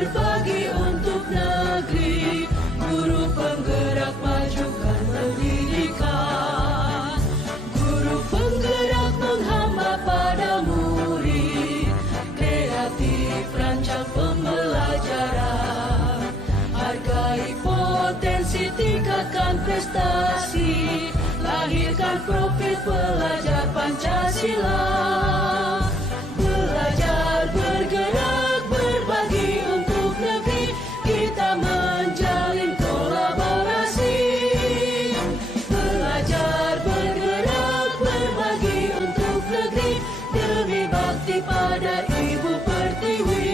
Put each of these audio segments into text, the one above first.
berbagi untuk negeri, guru penggerak majukan pendidikan, guru penggerak menghamba pada murid, kreatif rancang pembelajaran, hargai potensi, tingkatkan prestasi, lahirkan profil pelajar Pancasila. Belajar, bergerak, berbagi untuk negeri, kita menjalin kolaborasi. Belajar, bergerak, berbagi untuk negeri, demi bakti pada Ibu Pertiwi.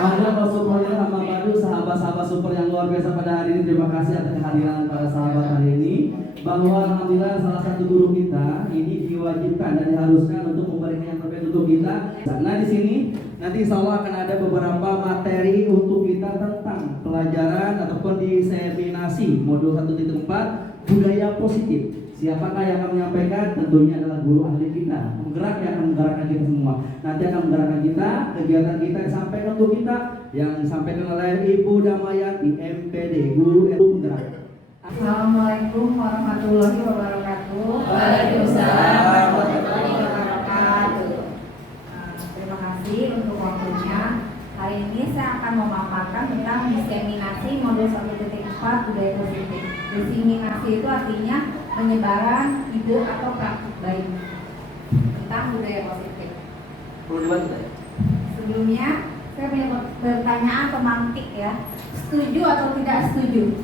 Ada Pak Supaya sama Padu, sahabat-sahabat super yang luar biasa pada hari ini. Terima kasih atas kehadiran para sahabat hari ini. Bahwa alhamdulillah salah satu guru kita ini diwajibkan dan diharuskan untuk memberikan yang terbaik untuk kita. Nah di sini nanti insya Allah akan ada beberapa materi untuk kita tentang pelajaran ataupun diseminasi modul 1.4 budaya positif. Siapakah yang akan menyampaikan? Tentunya adalah guru ahli kita, penggerak yang akan menggerakkan kita semua. Nanti akan menggerakkan kita, kegiatan kita disampaikan untuk kita, yang disampaikan oleh Ibu Damayati, MPD, guru penggerak. Assalamualaikum warahmatullahi wabarakatuh. Waalaikumsalam warahmatullahi wabarakatuh. Terima kasih untuk waktunya. Hari ini saya akan memaparkan tentang diseminasi modul 1.4 budaya positif. Diseminasi itu artinya penyebaran ide atau praktik baik tentang budaya positif. Sebelumnya saya punya pertanyaan pemantik ya. Setuju atau tidak setuju?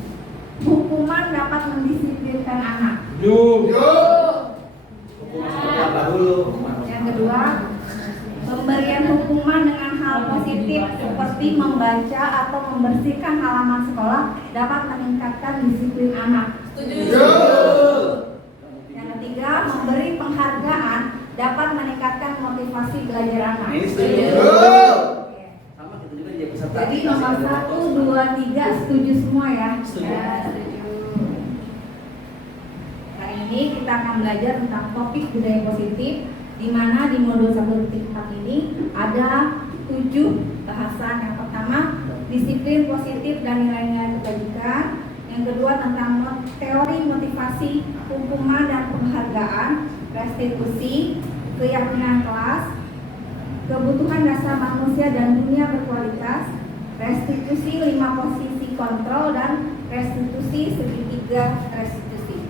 Hukuman dapat mendisiplinkan anak. Yang kedua, pemberian hukuman dengan hal positif seperti membaca atau membersihkan halaman sekolah dapat meningkatkan disiplin anak. Yang ketiga, memberi penghargaan dapat meningkatkan motivasi belajar anak. Jadi nomor 1, 2, 3 setuju semua ya? Ya, setuju. Hari ini kita akan belajar tentang topik budaya positif, di mana di modul 1.4 ini ada 7 bahasan. Yang pertama, disiplin positif dan nilai-nilai kebajikan. Yang kedua, tentang teori motivasi, hukuman dan penghargaan, restitusi, keyakinan kelas, kebutuhan dasar manusia dan dunia berkualitas, restitusi 5 posisi kontrol, dan restitusi segitiga restitusi.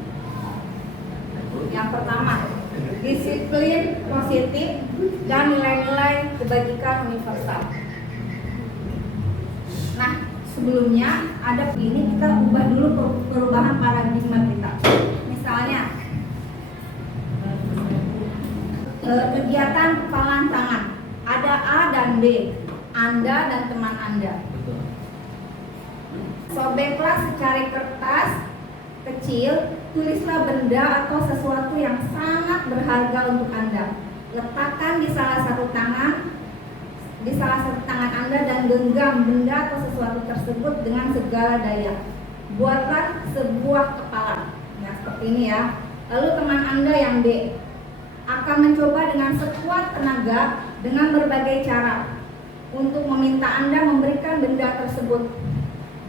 Yang pertama, disiplin positif dan nilai-nilai kebajikan universal. Nah, sebelumnya ada begini, kita ubah dulu perubahan paradigma kita. Misalnya, kegiatan kepalan tangan. Ada A dan B, Anda dan teman Anda. Sobeklah secari kertas kecil, tulislah benda atau sesuatu yang sangat berharga untuk Anda. Letakkan di salah satu tangan Anda dan genggam benda atau sesuatu tersebut dengan segala daya. Buatlah sebuah kepala. Nah, seperti ini ya. Lalu teman Anda yang B akan mencoba dengan sekuat tenaga dengan berbagai cara untuk meminta Anda memberikan benda tersebut.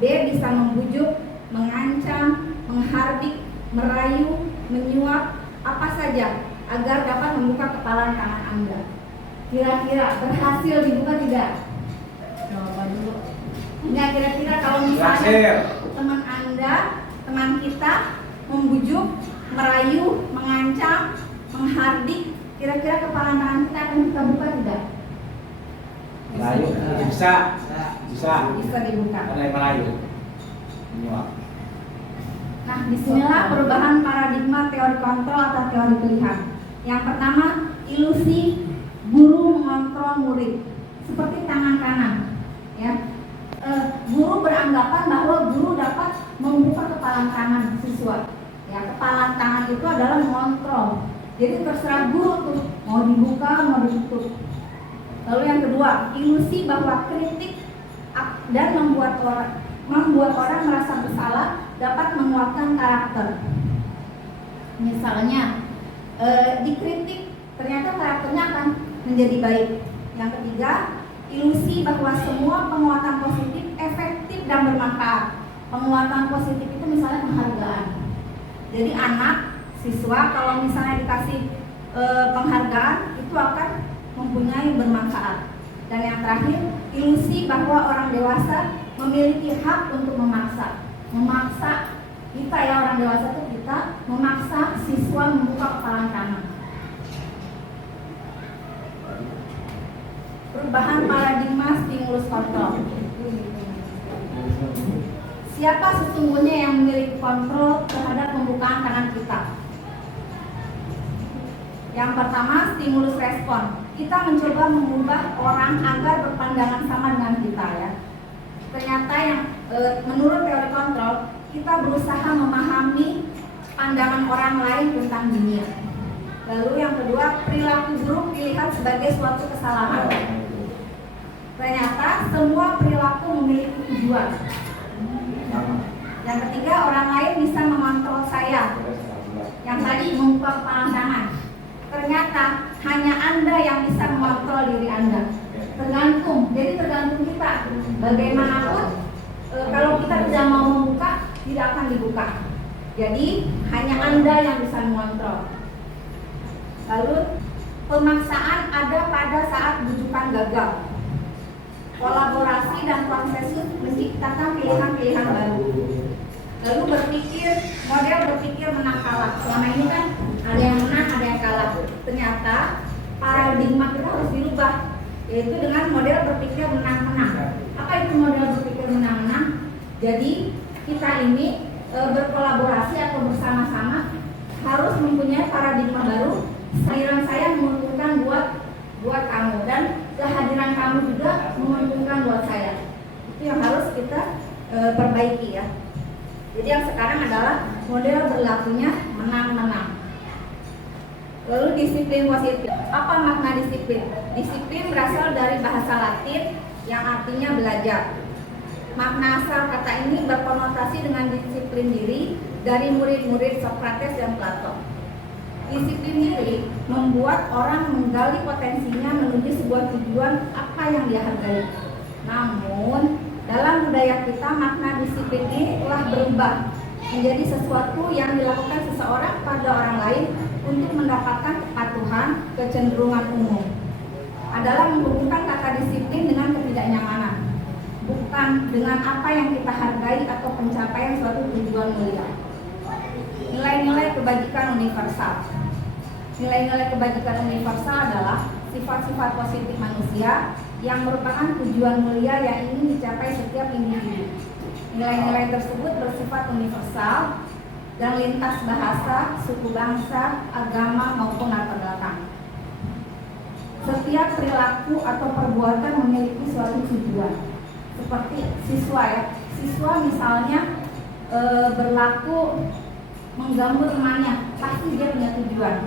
B bisa membujuk, mengancam, menghardik, merayu, menyuap, apa saja agar dapat membuka kepalan tangan Anda. Kira-kira berhasil dibuka tidak? Coba dulu. Enggak, kira-kira kalau misalnya teman Anda, teman kita membujuk, merayu, mengancam, menghardik, kira-kira kepalan tangan kita akan kita buka tidak? Bisa dibuka. Merayu. Menyuap. Nah, disinilah perubahan paradigma teori kontrol atau teori pilihan. Yang pertama, ilusi guru mengontrol murid, seperti tangan kanan. Ya, guru beranggapan bahwa guru dapat membuka kepalan tangan siswa. Ya, kepalan tangan itu adalah mengontrol. Jadi terserah guru tuh mau dibuka mau ditutup. Lalu yang kedua, ilusi bahwa kritik dan membuat orang merasa bersalah dapat menguatkan karakter. Misalnya dikritik, ternyata karakternya akan menjadi baik. Yang ketiga, ilusi bahwa semua penguatan positif efektif dan bermanfaat. Penguatan positif itu misalnya penghargaan. Jadi anak, siswa kalau misalnya dikasih penghargaan itu akan mempunyai bermanfaat. Dan yang terakhir, ilusi bahwa orang dewasa memiliki hak untuk memaksa kita ya, orang dewasa itu kita memaksa siswa membuka kepala kanan. Perubahan paradigma stimulus kontrol. Siapa sesungguhnya yang memiliki kontrol terhadap pembukaan tangan kita? Yang pertama, stimulus respon. Kita mencoba mengubah orang agar berpandangan sama dengan kita ya. Ternyata yang menurut teori kontrol, kita berusaha memahami pandangan orang lain tentang dunia. Lalu yang kedua, perilaku buruk dilihat sebagai suatu kesalahan. Ternyata semua perilaku memiliki tujuan. Yang ketiga, orang lain bisa mengontrol saya. Yang tadi membuka kepala tangan. Ternyata hanya Anda yang bisa mengontrol diri Anda. Tergantung, jadi tergantung kita. Bagaimanapun, kalau kita tidak mau membuka, tidak akan dibuka. Jadi hanya Anda yang bisa mengontrol. Lalu pemaksaan ada pada saat bujukan gagal. Kolaborasi dan konsensus menciptakan pilihan-pilihan baru. Lalu model berpikir menang kalah. Selama ini kan ada yang menang, ada yang kalah. Ternyata paradigma kita harus dirubah, yaitu dengan model berpikir menang-menang. Apa itu model berpikir menang-menang? Jadi kita ini berkolaborasi atau bersama-sama harus mempunyai paradigma baru. Kehadiran saya menguntungkan buat kamu dan kehadiran kamu juga menguntungkan buat saya. Itu yang harus kita perbaiki ya. Jadi yang sekarang adalah model berlakunya menang-menang. Lalu disiplin positif. Apa makna disiplin? Disiplin berasal dari bahasa Latin yang artinya belajar. Makna asal kata ini berkonotasi dengan disiplin diri dari murid-murid Socrates dan Plato. Disiplin diri membuat orang menggali potensinya menuju sebuah tujuan apa yang dia hargai. Namun, dalam budaya kita makna disiplin ini telah berubah menjadi sesuatu yang dilakukan seseorang pada orang lain untuk mendapatkan kepatuhan, kecenderungan umum. Adalah menghubungkan kata disiplin dengan ketidaknyamanan, bukan dengan apa yang kita hargai atau pencapaian suatu tujuan mulia. Nilai-nilai kebajikan universal. Nilai-nilai kebajikan universal adalah sifat-sifat positif manusia yang merupakan tujuan mulia yang ingin dicapai setiap individu. Nilai-nilai tersebut bersifat universal dan lintas bahasa, suku bangsa, agama maupun latar belakang. Setiap perilaku atau perbuatan memiliki suatu tujuan. Seperti siswa ya, siswa misalnya berlaku mengganggu temannya, pasti dia punya tujuan.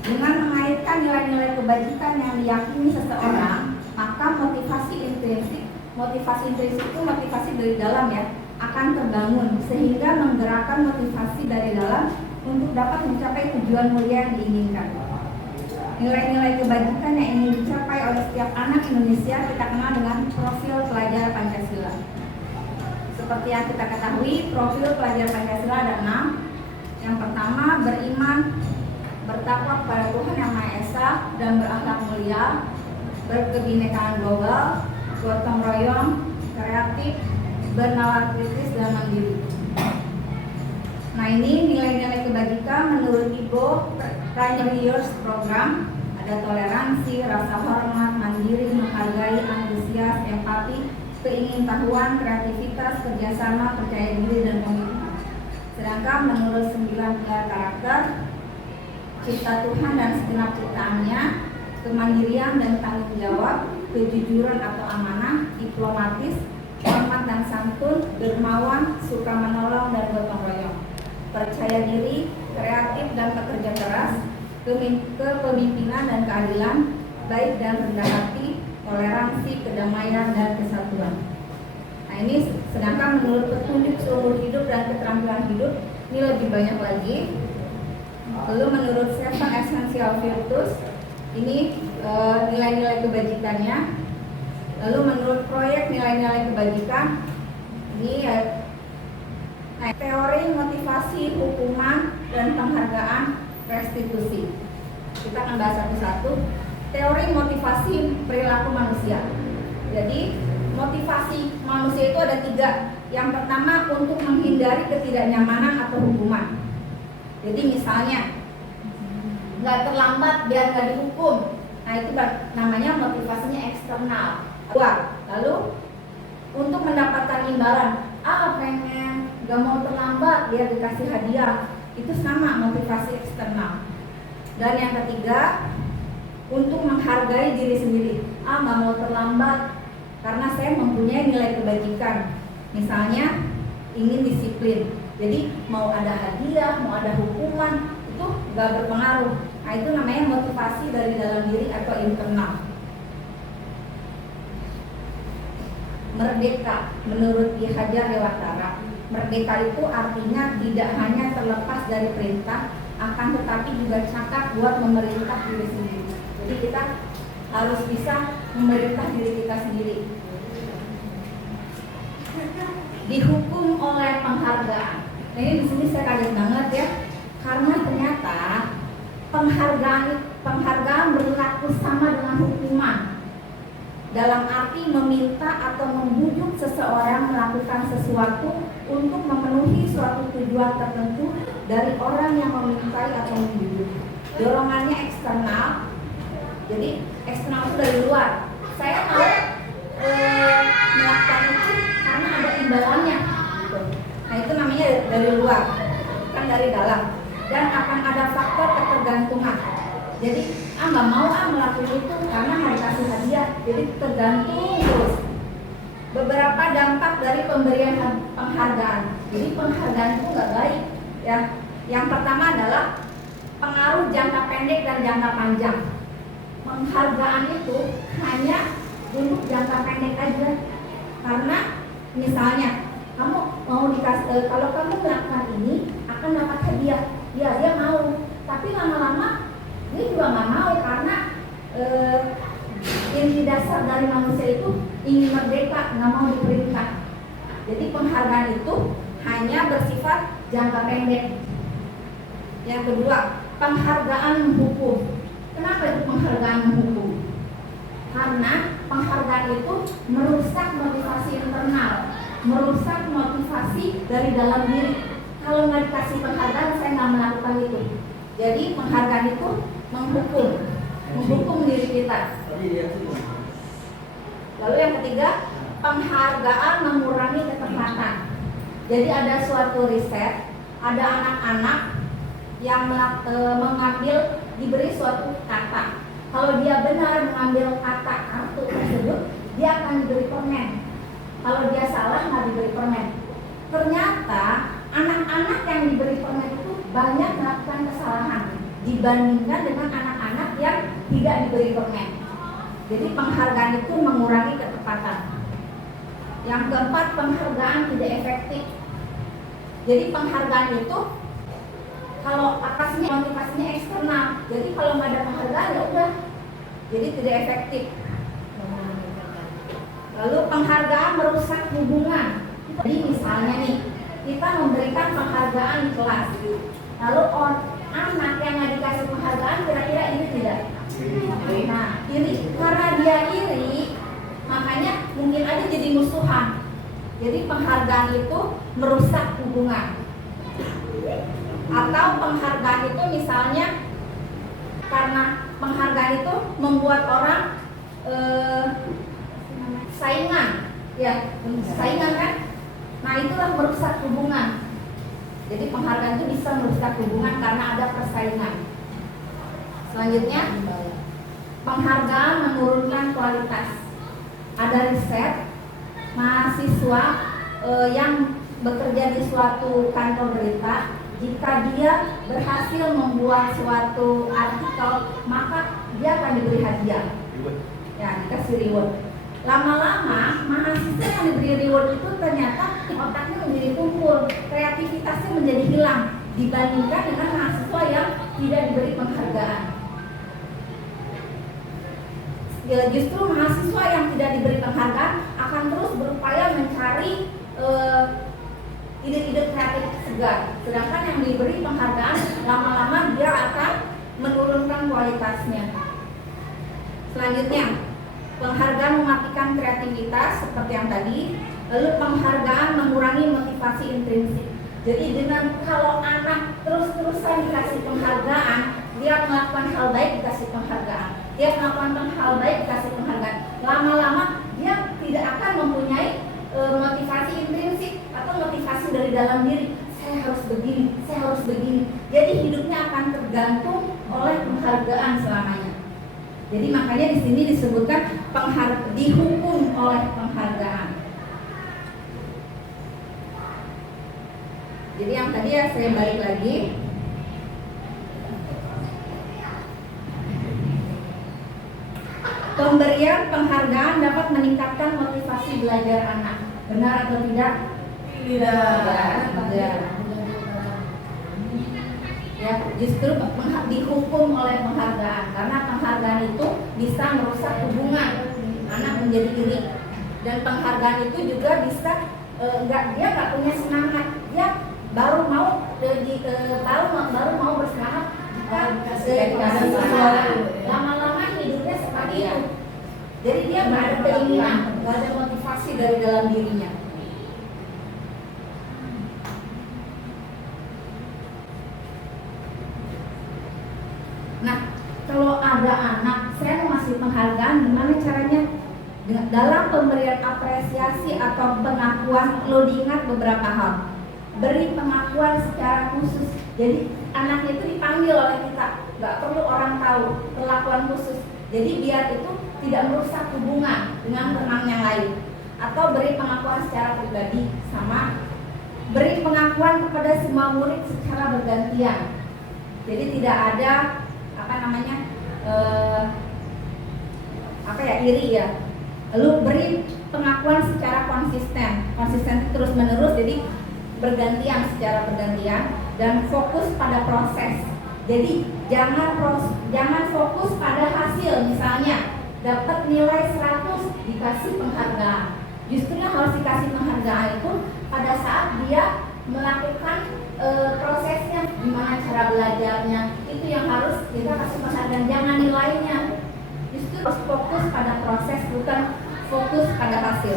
Dengan mengaitkan nilai-nilai kebajikan yang diyakini seseorang, maka motivasi intrinsik itu motivasi dari dalam ya, akan terbangun sehingga menggerakkan motivasi dari dalam untuk dapat mencapai tujuan mulia yang diinginkan. Nilai-nilai kebajikan yang ingin dicapai oleh setiap anak Indonesia kita kenal dengan profil pelajar Pancasila. Seperti yang kita ketahui, profil pelajar Pancasila ada 6. Yang pertama, beriman, bertakwa kepada Tuhan Yang Maha Esa dan berakhlak mulia, berkebinekaan global, gotong royong, kreatif, bernalar kritis dan mandiri. Nah, ini nilai-nilai kebajikan menurut IBO Primary Years Program. Ada toleransi, rasa hormat, mandiri, menghargai, antusias, empati, keingintahuan, kreativitas, kerjasama, percaya diri, dan komitmen. Sedangkan menurut 9 pilar karakter, cipta Tuhan dan segenap ciptaannya, kemandirian dan tanggung jawab, kejujuran atau amanah, diplomatis, hormat dan santun, dermawan, suka menolong dan gotong royong, percaya diri, kreatif dan pekerja keras, kepemimpinan dan keadilan, baik dan rendah hati, toleransi, kedamaian dan kesatuan. Nah, ini sedangkan menurut petunjuk seumur hidup dan keterampilan hidup ini lebih banyak lagi. Lalu menurut 7 Essential Virtues Ini nilai-nilai kebajikannya. Lalu menurut proyek nilai-nilai kebajikan ini teori motivasi hukuman dan penghargaan restitusi. Kita akan bahas satu-satu. Teori motivasi perilaku manusia. Jadi motivasi manusia itu ada 3. Yang pertama untuk menghindari ketidaknyamanan atau hukuman. Jadi misalnya nggak terlambat biar nggak dihukum. Nah itu namanya motivasinya eksternal. Lalu untuk mendapatkan imbalan, pengen nggak mau terlambat biar dikasih hadiah, itu sama motivasi eksternal. Dan yang ketiga untuk menghargai diri sendiri, nggak mau terlambat karena saya mempunyai nilai kebajikan. Misalnya ingin disiplin, jadi mau ada hadiah, mau ada hukuman itu nggak berpengaruh. Nah itu namanya motivasi dari dalam diri atau internal. Merdeka menurut Ki Hajar Dewantara, merdeka itu artinya tidak hanya terlepas dari perintah, akan tetapi juga cakap buat memerintah diri sendiri. Jadi kita harus bisa memerintah diri kita sendiri. Dihukum oleh penghargaan. Nah, ini di sini saya kaget banget ya, karena ternyata penghargaan berlaku sama dengan hukuman. Dalam arti meminta atau membujuk seseorang melakukan sesuatu untuk memenuhi suatu tujuan tertentu dari orang yang memintai atau membujuk. Dorongannya eksternal. Jadi eksternal itu dari luar. Saya mau melakukan itu karena ada imbalannya. Gitu. Nah itu namanya dari luar, bukan dari dalam. Dan akan ada faktor ketergantungan. Jadi nggak mau melakukan itu karena harus kasih hadiah. Jadi tergantung terus. Beberapa dampak dari pemberian penghargaan. Jadi penghargaan itu nggak baik. Ya. Yang pertama adalah pengaruh jangka pendek dan jangka panjang. Penghargaan itu hanya untuk jangka pendek aja. Karena misalnya kamu mau dikasih, kalau kamu melakukan ini akan dapat hadiah. Ya dia mau. Tapi lama-lama dia juga nggak mau karena inti dasar dari manusia itu ingin merdeka, nggak mau diperintah. Jadi penghargaan itu hanya bersifat jangka pendek. Yang kedua, penghargaan menghukum. Kenapa itu penghargaan menghukum? Karena penghargaan itu merusak motivasi internal, merusak motivasi dari dalam diri. Kalau nggak dikasih penghargaan, saya nggak melakukan itu. Jadi penghargaan itu menghukum diri kita. Lalu yang ketiga, penghargaan mengurangi ketepatan. Jadi ada suatu riset, ada anak-anak yang mengambil, diberi suatu kata. Kalau dia benar mengambil kata kartu tersebut, dia akan diberi permen. Kalau dia salah, nggak diberi permen. Ternyata anak-anak yang diberi permen itu banyak melakukan kesalahan dibandingkan dengan anak-anak yang tidak diberi permen. Jadi penghargaan itu mengurangi ketepatan. Yang keempat, penghargaan tidak efektif. Jadi penghargaan itu kalau motivasinya eksternal. Jadi kalau nggak ada penghargaan ya udah, jadi tidak efektif. Lalu penghargaan merusak hubungan. Jadi misalnya nih, kita memberikan penghargaan di kelas, lalu anak yang nggak dikasih penghargaan kira-kira iri tidak? Nah, iri. Karena dia iri, makanya mungkin aja jadi musuhan. Jadi penghargaan itu merusak hubungan. Atau penghargaan itu misalnya karena penghargaan itu membuat orang saingan, ya saingan kan? Nah itulah merusak hubungan. Jadi penghargaan itu bisa merusak hubungan karena ada persaingan. Selanjutnya, penghargaan menurunkan kualitas. Ada riset mahasiswa yang bekerja di suatu kantor berita, jika dia berhasil membuat suatu artikel, maka dia akan diberi hadiah. Ya, dikasih reward. Lama-lama mahasiswa yang diberi reward itu ternyata otaknya menjadi tumpul, kreativitasnya menjadi hilang dibandingkan dengan mahasiswa yang tidak diberi penghargaan. ya justru mahasiswa yang tidak diberi penghargaan akan terus berupaya mencari ide-ide kreatif segar. Sedangkan yang diberi penghargaan lama-lama dia akan menurunkan kualitasnya. Selanjutnya, penghargaan mematikan kreativitas seperti yang tadi. Lalu penghargaan mengurangi motivasi intrinsik. Jadi dengan kalau anak terus-terusan dikasih penghargaan, dia melakukan hal baik dikasih penghargaan, dia melakukan hal baik dikasih penghargaan, lama-lama dia tidak akan mempunyai motivasi intrinsik atau motivasi dari dalam diri. Saya harus begini, saya harus begini. Jadi hidupnya akan tergantung oleh penghargaan selamanya. Jadi makanya di sini disebutkan dihukum oleh penghargaan. Jadi yang tadi ya saya balik lagi. Pemberian penghargaan dapat meningkatkan motivasi belajar anak. Benar atau tidak? Tidak. Ya, justru dihukum oleh penghargaan karena penghargaan itu bisa merusak hubungan anak menjadi iri, dan penghargaan itu juga bisa dia nggak punya semangat, dia baru mau bersemangat jika lama-lama hidupnya seperti itu. Jadi dia nggak ada keinginan, nggak ada motivasi dari dalam dirinya. Nah, kalau ada anak, saya mau kasih penghargaan, gimana caranya? Dalam pemberian apresiasi atau pengakuan, lo diingat beberapa hal. Beri pengakuan secara khusus. Jadi anaknya itu dipanggil oleh kita, nggak perlu orang tahu, perlakuan khusus. Jadi biar itu tidak merusak hubungan dengan teman yang lain. Atau beri pengakuan secara pribadi, sama beri pengakuan kepada semua murid secara bergantian. Jadi tidak ada iri ya. Lalu beri pengakuan secara konsisten terus menerus, jadi bergantian, secara bergantian, dan fokus pada proses. Jadi jangan fokus pada hasil. Misalnya dapat nilai 100 dikasih penghargaan. Justru yang harus dikasih penghargaan itu pada saat dia melakukan prosesnya, gimana cara belajarnya, itu yang harus kita kasih penghargaan, jangan nilainya. Justru harus fokus pada proses, bukan fokus pada hasil.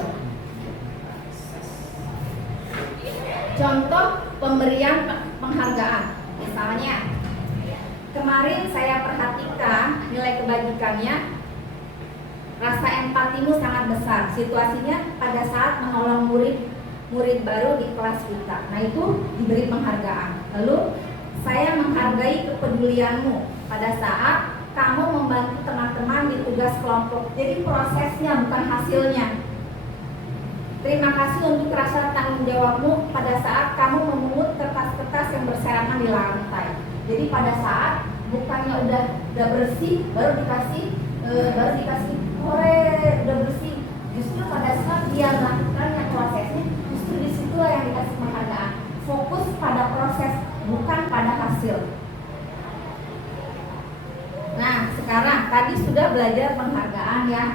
Contoh pemberian penghargaan, misalnya kemarin saya perhatikan nilai kebajikannya, rasa empatimu sangat besar. Situasinya pada saat menolong murid baru di kelas kita. Nah, itu diberi penghargaan. Lalu saya menghargai kepedulianmu pada saat kamu membantu teman-teman di tugas kelompok. Jadi prosesnya, bukan hasilnya. Terima kasih untuk rasa tanggung jawabmu pada saat kamu memungut kertas-kertas yang berserakan di lantai. Jadi pada saat bukannya udah bersih baru dikasih udah bersih. Justru pada saat dia melakukannya prosesnya, justru disitulah yang dikasih penghargaan. Fokus pada proses, bukan pada hasil. Nah, sekarang tadi sudah belajar penghargaan ya.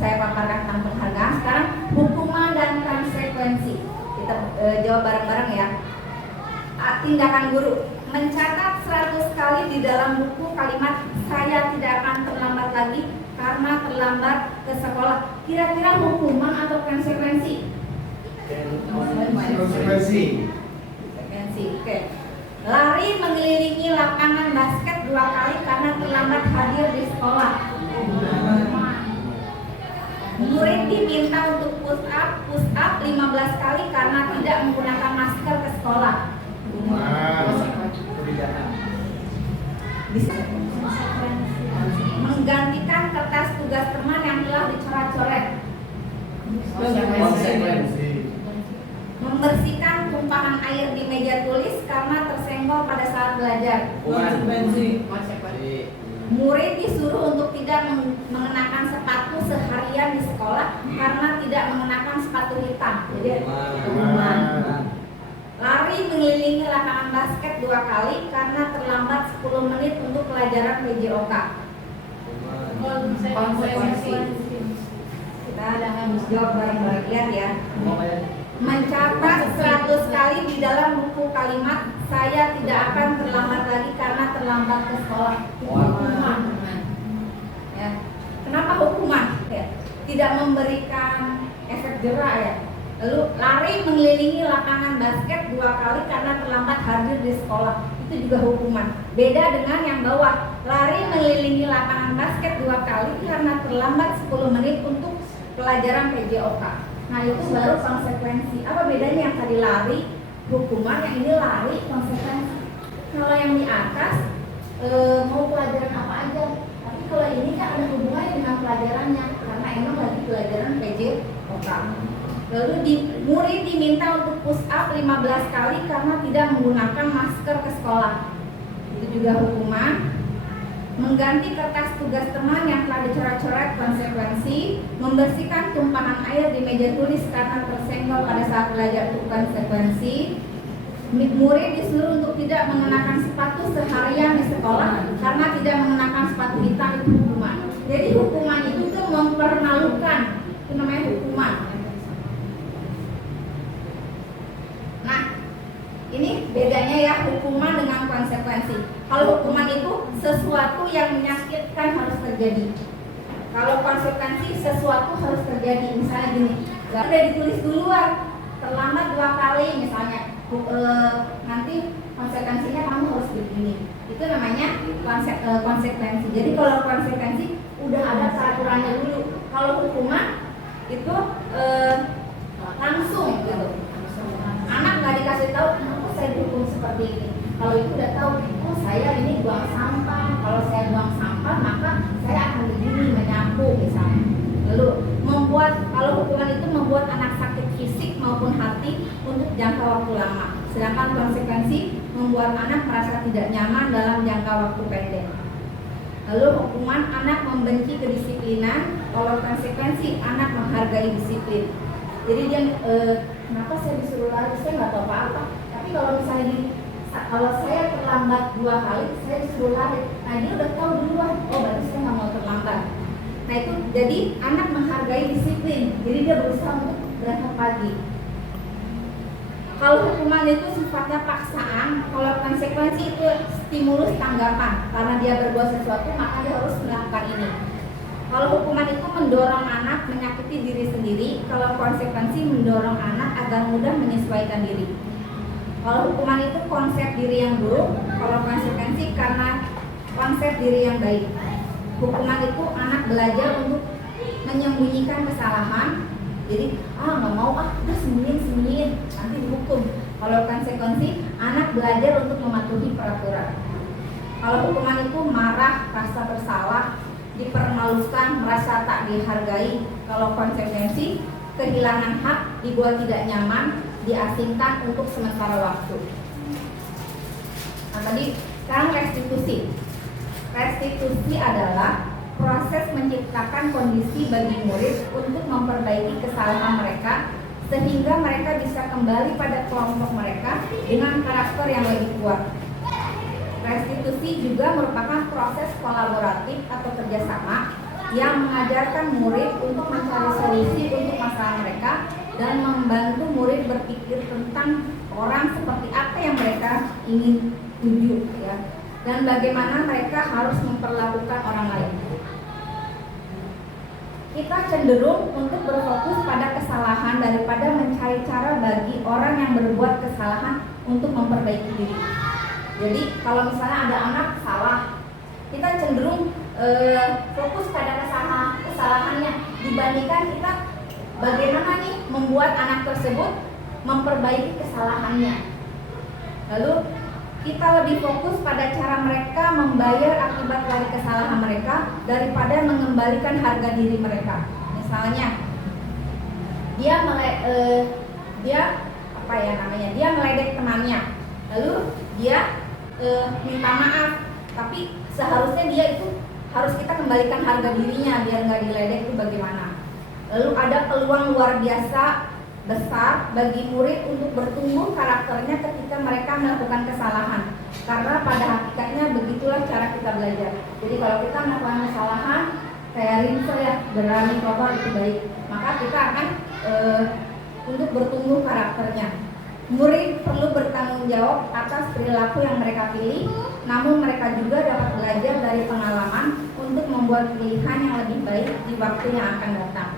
Saya paparkan tentang penghargaan. Sekarang hukuman dan konsekuensi. Kita jawab bareng-bareng ya. Tindakan guru: mencatat 100 kali di dalam buku kalimat "saya tidak akan terlambat lagi karena terlambat ke sekolah". Kira-kira hukuman atau konsekuensi? Konsekuensi. Oke. Lari mengelilingi lapangan basket 2 kali karena terlambat hadir di sekolah. Murid diminta untuk push up 15 kali karena tidak menggunakan masker ke sekolah. Menggantikan kertas tugas teman yang telah dicoret-coret. Konsekuensi. Membersihkan tumpahan air di meja tulis karena tersenggol pada saat belajar. Konsekuensi. Murid disuruh untuk tidak mengenakan sepatu seharian di sekolah karena tidak mengenakan sepatu hitam. Jadi hukuman. Lari mengelilingi lapangan basket 2 kali karena terlambat 10 menit untuk pelajaran PJOK. Konsekuensi. Kita jawab bareng-bareng, lihat ya. Mencatat 100 kali di dalam buku kalimat saya tidak akan terlambat lagi karena terlambat ke sekolah. Hukuman. Ya. Kenapa hukuman? Ya. Tidak memberikan efek jera ya. Lalu lari mengelilingi lapangan basket 2 kali karena terlambat hadir di sekolah, itu juga hukuman. Beda dengan yang bawah, lari mengelilingi lapangan basket 2 kali karena terlambat 10 menit untuk pelajaran PJOK. Nah itu baru konsekuensi. Apa bedanya? Yang tadi lari hukuman, yang ini lari konsekuensi. Kalau yang di atas mau pelajaran apa aja, tapi kalau ini kan ada hubungannya dengan pelajarannya karena emang lagi pelajaran PJOK. Lalu murid diminta untuk push up 15 kali karena tidak menggunakan masker ke sekolah. Itu juga hukuman. Mengganti kertas tugas teman yang telah dicoret-coret konsekuensi. Membersihkan tumpahan air di meja tulis karena tersenggol pada saat belajar itu konsekuensi. Murid disuruh untuk tidak mengenakan sepatu seharian di sekolah karena tidak mengenakan sepatu hitam, itu hukuman. Jadi hukuman itu tuh mempermalukan, itu namanya hukuman. Ini bedanya ya, hukuman dengan konsekuensi. Kalau hukuman itu sesuatu yang menyakitkan harus terjadi. Kalau konsekuensi sesuatu harus terjadi. Misalnya gini, udah ditulis duluan, terlambat 2 kali misalnya, nanti konsekuensinya kamu harus begini. Itu namanya konsekuensi. Jadi kalau konsekuensi udah ada peraturannya dulu. Kalau hukuman itu langsung gitu. Anak nggak dikasih tahu kenapa saya dihukum seperti ini. Kalau itu udah tahu, oh saya ini buang sampah. Kalau saya buang sampah maka saya akan begini, menyapu misalnya. Lalu kalau hukuman itu membuat anak sakit fisik maupun hati untuk jangka waktu lama. Sedangkan konsekuensi membuat anak merasa tidak nyaman dalam jangka waktu pendek. Lalu hukuman anak membenci kedisiplinan. Kalau konsekuensi anak menghargai disiplin. Jadi dia kenapa saya disuruh lari, saya nggak tahu apa-apa. Tapi kalau misalnya kalau saya terlambat 2 kali, saya disuruh lari. Nah dia udah tahu duluan, oh berarti saya nggak mau terlambat. Nah itu jadi anak menghargai disiplin. Jadi dia berusaha untuk berangkat pagi. Kalau hukuman itu sifatnya paksaan, kalau konsekuensi itu stimulus tanggapan. Karena dia berbuat sesuatu, maka dia harus melakukan ini. Kalau hukuman itu mendorong anak menyakiti diri sendiri, kalau konsekuensi mendorong anak agar mudah menyesuaikan diri. Kalau hukuman itu konsep diri yang buruk, kalau konsekuensi karena konsep diri yang baik. Hukuman itu anak belajar untuk menyembunyikan kesalahan. Jadi, nggak mau udah sembunyiin, nanti dihukum. Kalau konsekuensi, anak belajar untuk mematuhi peraturan. Kalau hukuman itu marah, rasa bersalah, dipermalukan, merasa tak dihargai. Kalau konsekuensi kehilangan hak, dibuat tidak nyaman, diasingkan untuk sementara waktu. Nah tadi sekarang restitusi. Restitusi adalah proses menciptakan kondisi bagi murid untuk memperbaiki kesalahan mereka sehingga mereka bisa kembali pada kelompok mereka dengan karakter yang lebih kuat. Restitusi juga merupakan proses kolaboratif atau kerjasama yang mengajarkan murid untuk mencari solusi untuk masalah mereka dan membantu murid berpikir tentang orang seperti apa yang mereka ingin tuju, ya, dan bagaimana mereka harus memperlakukan orang lain. Kita cenderung untuk berfokus pada kesalahan daripada mencari cara bagi orang yang berbuat kesalahan untuk memperbaiki diri. Jadi kalau misalnya ada anak salah, kita cenderung fokus pada kesalahannya dibandingkan kita bagaimana nih membuat anak tersebut memperbaiki kesalahannya. Lalu kita lebih fokus pada cara mereka membayar akibat dari kesalahan mereka daripada mengembalikan harga diri mereka. Misalnya dia meledek temannya, lalu dia minta maaf, tapi seharusnya dia itu harus kita kembalikan harga dirinya biar nggak diledek, itu bagaimana? Lalu ada peluang luar biasa besar bagi murid untuk bertumbuh karakternya ketika mereka melakukan kesalahan, karena pada hakikatnya begitulah cara kita belajar. Jadi kalau kita melakukan kesalahan, kayak rinso ya, berani kotor itu baik, maka kita akan untuk bertumbuh karakternya. Murid perlu bertanggung jawab atas perilaku yang mereka pilih, namun mereka juga dapat belajar dari pengalaman untuk membuat pilihan yang lebih baik di waktu yang akan datang.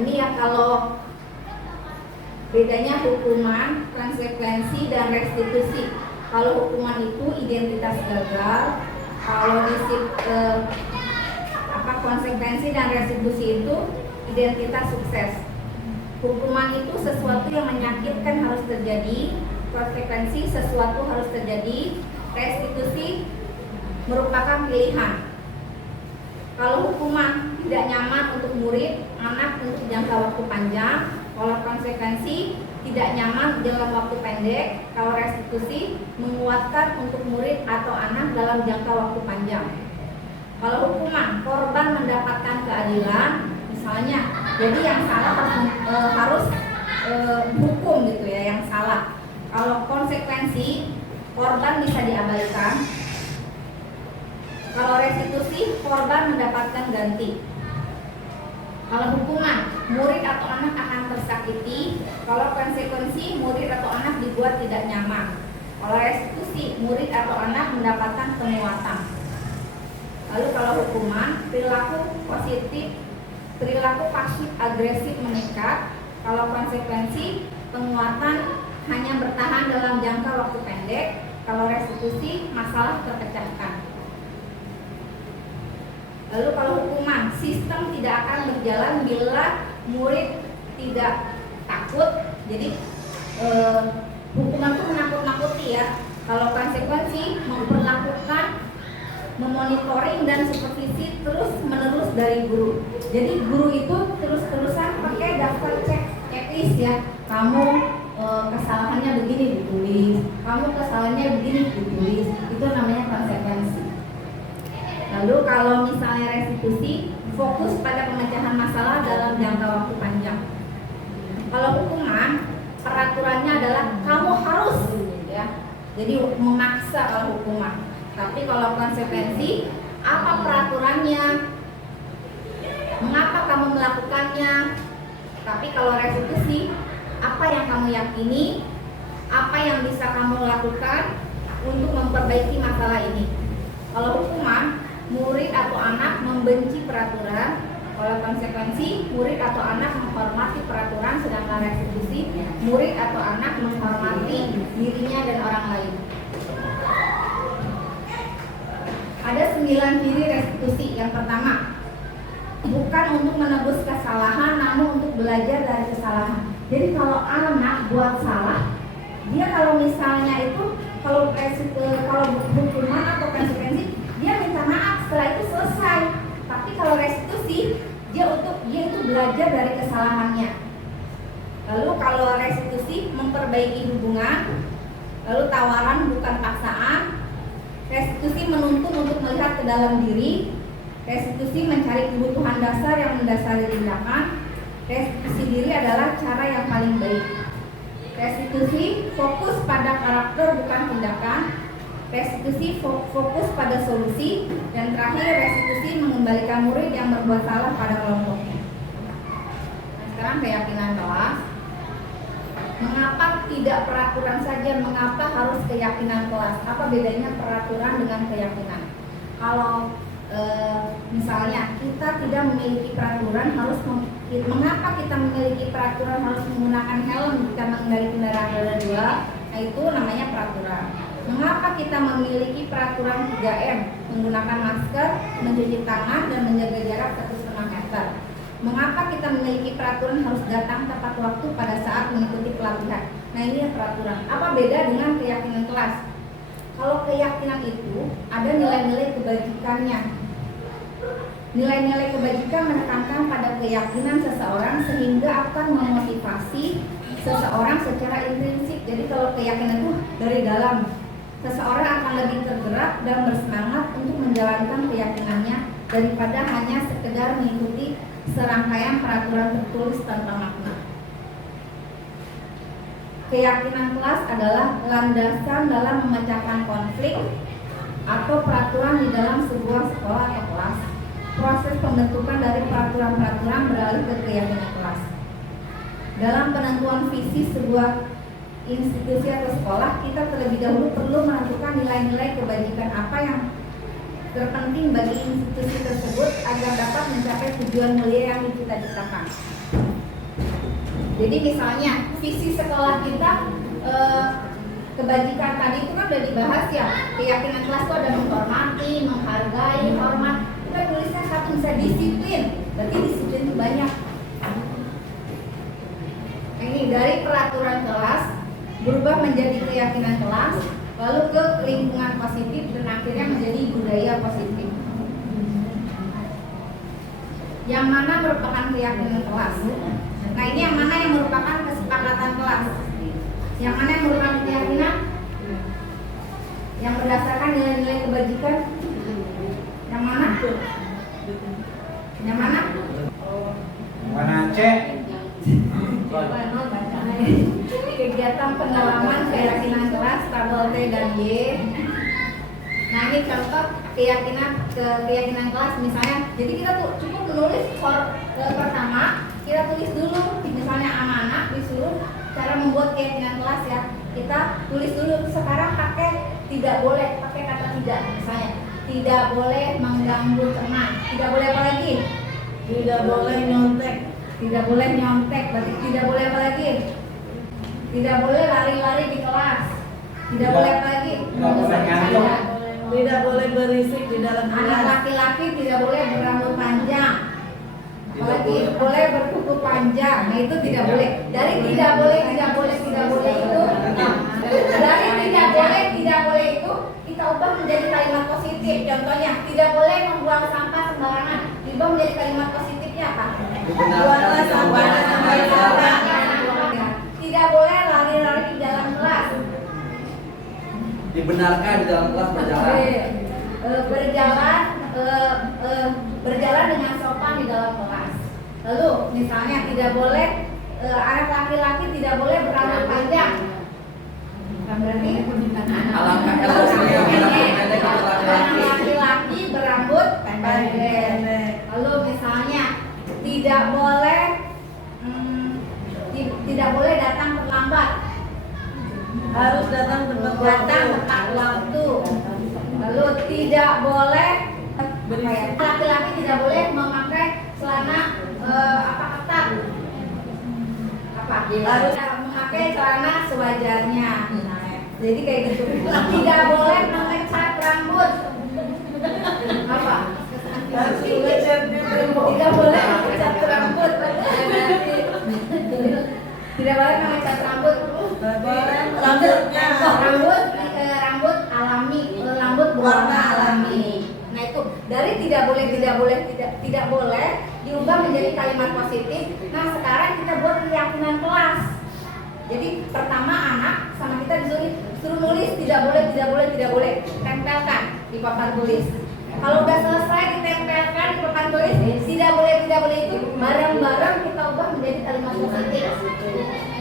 Ini ya kalau bedanya hukuman, konsekuensi, dan restitusi. Kalau hukuman itu identitas gagal, kalau konsekuensi dan restitusi itu identitas sukses. Hukuman itu sesuatu yang menyakitkan harus terjadi, konsekuensi sesuatu harus terjadi, restitusi merupakan pilihan. Kalau hukuman tidak nyaman untuk murid, anak untuk jangka waktu panjang. Kalau konsekuensi tidak nyaman dalam waktu pendek. Kalau restitusi menguatkan untuk murid atau anak dalam jangka waktu panjang. Kalau hukuman, korban mendapatkan keadilan, misalnya, jadi yang salah harus hukum gitu ya, yang salah. Kalau konsekuensi, korban bisa diabaikan. Kalau restitusi, korban mendapatkan ganti. Kalau hukuman, murid atau anak akan tersakiti. Kalau konsekuensi, murid atau anak dibuat tidak nyaman. Kalau restitusi, murid atau anak mendapatkan penguatan. Lalu kalau hukuman, perilaku positif, perilaku pasif agresif meningkat. Kalau konsekuensi, penguatan hanya bertahan dalam jangka waktu pendek. Kalau restitusi, masalah terpecahkan. Lalu kalau hukuman, sistem tidak akan berjalan bila murid tidak takut. Jadi hukuman itu menakut-nakuti ya. Kalau konsekuensi, memperlakukan, memonitoring dan supervisi terus menerus dari guru. Jadi guru itu terus-terusan pakai daftar checklist ya. Kamu kesalahannya begini ditulis, kamu kesalahannya begini ditulis. Itu namanya konsekuensi. Lalu kalau misalnya restitusi, fokus pada pemecahan masalah dalam jangka waktu panjang. Kalau hukuman, peraturannya adalah kamu harus, ya. Jadi memaksa kalau hukuman. Tapi kalau konsekuensi, apa peraturannya? Mengapa kamu melakukannya? Tapi kalau restitusi, apa yang kamu yakini? Apa yang bisa kamu lakukan untuk memperbaiki masalah ini? Kalau hukuman, murid atau anak membenci peraturan. Kalau konsekuensi, murid atau anak menghormati peraturan. Sedangkan restitusi, murid atau anak menghormati dirinya dan orang lain. Ada 9 ciri restitusi. Yang pertama, bukan untuk menebus kesalahan, namun untuk belajar dari kesalahan. Jadi kalau anak buat salah, dia kalau misalnya itu kalau hukuman atau konsekuensi, dia minta maaf, setelah itu selesai. Tapi kalau restitusi, dia itu belajar dari kesalahannya. Lalu kalau restitusi, memperbaiki hubungan. Lalu tawaran bukan paksaan. Restitusi menuntun untuk melihat ke dalam diri. Restitusi mencari kebutuhan dasar yang mendasari tindakan. Restitusi diri adalah cara yang paling baik. Restitusi fokus pada karakter bukan tindakan. Restitusi fokus pada solusi. Dan terakhir, restitusi mengembalikan murid yang berbuat salah pada kelompoknya. Nah, sekarang keyakinan kelas. Mengapa tidak peraturan saja? Mengapa harus keyakinan kelas? Apa bedanya peraturan dengan keyakinan? Kalau misalnya kita tidak memiliki peraturan, mengapa kita memiliki peraturan harus menggunakan helm jika mengendarai kendaraan roda 2? Nah, itu namanya peraturan. Mengapa kita memiliki peraturan 3M, menggunakan masker, mencuci tangan, dan menjaga jarak 1,5 meter? Mengapa kita memiliki peraturan harus datang tepat waktu pada saat mengikuti pelatihan? Nah, ini peraturan. Apa beda dengan keyakinan kelas? Kalau keyakinan itu ada nilai-nilai kebajikannya. Nilai-nilai kebajikan menekankan pada keyakinan seseorang sehingga akan memotivasi seseorang secara intrinsik. Jadi kalau keyakinan itu dari dalam, seseorang akan lebih tergerak dan bersemangat untuk menjalankan keyakinannya daripada hanya sekedar mengikuti serangkaian peraturan tertulis tanpa makna. keyakinan kelas adalah landasan dalam memecahkan konflik atau peraturan di dalam sebuah sekolah atau kelas. Proses pembentukan dari peraturan-peraturan beralih ke keyakinan kelas. Dalam penentuan visi sebuah institusi atau sekolah, kita terlebih dahulu perlu menentukan nilai-nilai kebajikan apa yang terpenting bagi institusi tersebut agar dapat mencapai tujuan mulia yang dicita-citakan. Jadi misalnya visi sekolah kita, kebajikan tadi itu kan udah dibahas ya. Keyakinan kelas itu ada menghormati, menghargai, hormat. Kita tulisnya satu, bisa disiplin. Berarti disiplin itu banyak. Nah, ini dari peraturan kelas berubah menjadi keyakinan kelas, lalu ke lingkungan positif dan akhirnya menjadi budaya positif. Yang mana merupakan keyakinan kelas? Nah, ini yang mana yang merupakan kesepakatan kelas? Yang mana yang merupakan keyakinan? Yang berdasarkan nilai-nilai kebajikan? Yang mana? Yang mana? Mana C? Kegiatan pendalaman keyakinan kelas tabel T dan Y. Nah, ini contoh keyakinan kelas misalnya. Jadi kita tuh cukup menulis pertama, kita tulis dulu misalnya amanah, disuruh cara membuat keyakinan kelas ya. Kita tulis dulu, sekarang pakai tidak boleh, pakai kata tidak misalnya. Tidak boleh mengganggu teman. Tidak boleh apa lagi? Tidak boleh nyontek. Tidak boleh nyontek, berarti tidak boleh apa lagi? Tidak boleh lari-lari di kelas. Tidak boleh apa lagi? Tidak boleh ngantuk. Tidak boleh berisik di dalam Anak kelas. laki-laki tidak boleh berambut panjang. Apalagi boleh berkuku panjang. Nah, itu tidak boleh. Dari tidak boleh itu, dari tidak boleh itu kita ubah menjadi kalimat positif. Contohnya, tidak boleh membuang sampah sembarangan. Diubah menjadi kalimat positifnya apa? Buanglah sampahnya sembarangan. Tidak boleh lari-lari di dalam kelas. Dibenarkan di dalam kelas berjalan. Berjalan dengan sopan di dalam kelas. Lalu misalnya tidak boleh anak laki-laki tidak boleh berambut panjang. Bukan berarti Alangkah eloknya berambut pendek untuk anak laki-laki. laki-laki berambut pendek. Lalu misalnya tidak boleh tidak boleh datang terlambat. Harus datang tepat waktu. Lalu tidak boleh laki-laki tidak boleh memakai celana ketat. Harus memakai celana sewajarnya. Jadi kayak gitu. Tidak boleh mengecat rambut. Apa? Tidak boleh mengecat rambut. Tidak boleh mengecat rambut. Rambut alami, rambut berwarna alami. Nah, itu dari tidak boleh diubah menjadi kalimat positif. Nah, sekarang kita buat keyakinan kelas. Jadi pertama anak sama kita disuruh nulis tidak boleh, tempelkan di papan tulis. Kalau udah selesai ditempelkan di papan tulis tidak boleh itu bareng-bareng kita ubah menjadi kalimat positif.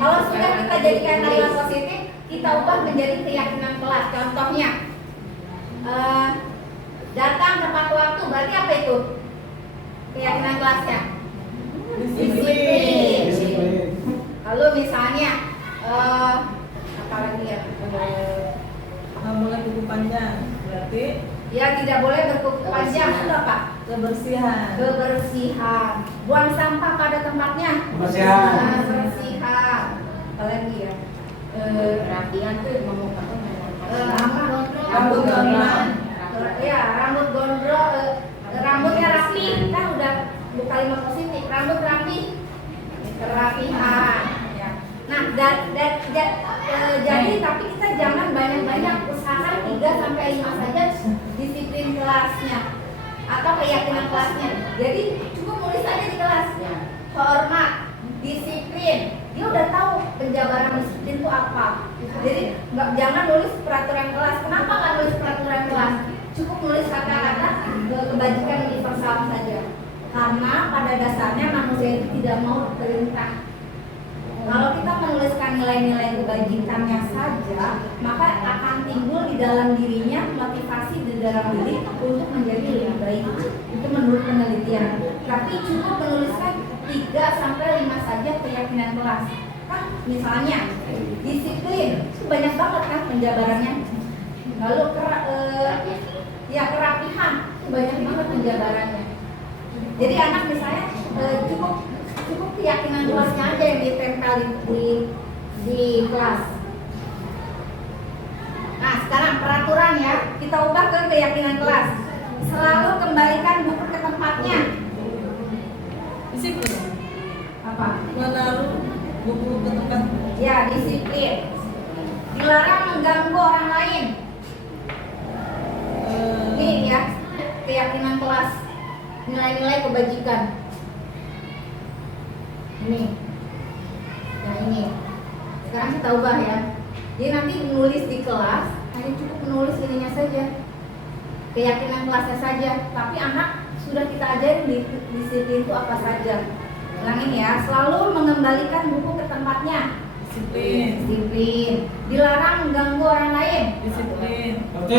Kalau sudah kita jadikan kalimat positif, kita ubah menjadi keyakinan kelas. Contohnya datang tepat waktu, berarti apa itu? Keyakinan kelasnya disiplin. Lalu misalnya apa lagi ya? Nggak boleh kuku panjang. Berarti Ya tidak boleh berkuku panjang. Itu apa? kebersihan. Buang sampah pada tempatnya. Kebersihan. Bersihan. Apalagi ya? Rapian tuh ngomong Apa? Rambut gondrong. Ya, rambut gondrong. Rambutnya rapi. Kan udah kalimat positif. Rambut rapi. Kerapihan. Ya. Nah, jadi tapi kita jangan banyak-banyak, usahakan 3-5 saja disiplin kelasnya atau keyakinan kelasnya. Jadi cukup nulis aja di kelas. Hormat, disiplin. Dia udah tahu penjabaran disiplin itu apa. Jadi jangan nulis peraturan kelas. Kenapa nggak nulis peraturan kelas? Cukup nulis kata-kata kebajikan universal saja. Karena pada dasarnya manusia itu tidak mau perintah. Kalau kita menuliskan nilai nilai-nilai kebajikannya saja, maka akan timbul di dalam dirinya motivasi di dalam diri untuk menjadi lebih baik. Itu menurut penelitian. Tapi cukup menuliskan 3 sampai 5 saja keyakinan kelas. Kan misalnya disiplin, itu banyak banget kan penjabarannya. Lalu kerapihan, itu banyak banget penjabarannya. Jadi anak misalnya cukup keyakinan kelasnya aja yang ditempel di kelas. Nah sekarang peraturan ya, kita ubah ke keyakinan kelas. Selalu kembalikan buku ke tempatnya. Disiplin. Apa? Menaruh buku ke tempat. Ya, disiplin. Dilarang mengganggu orang lain. Ini ya, keyakinan kelas. Nilai-nilai kebajikan. Ini. Nah ini. Sekarang kita ubah ya. Jadi nanti menulis di kelas, hanya cukup menulis ininya saja. Keyakinan kelasnya saja. Tapi anak sudah kita ajarin disiplin itu apa saja. Ulangin ya, selalu mengembalikan buku ke tempatnya. Disiplin. Dilarang mengganggu orang lain. Disiplin. Oke.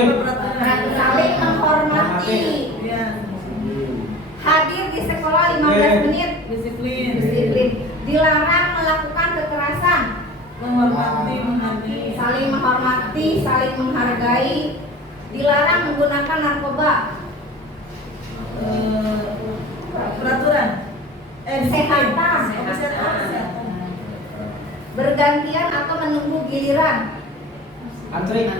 Saling menghormati. Iya. Hadir di sekolah 15 menit. Disiplin. Disiplin. Dilarang melakukan kekerasan. Menghormati, menghargai. Saling menghormati, saling menghargai. Dilarang menggunakan narkoba. Peraturan. Disiplin. Kesehatan. Kesehatan. Bergantian atau menunggu giliran. Antri.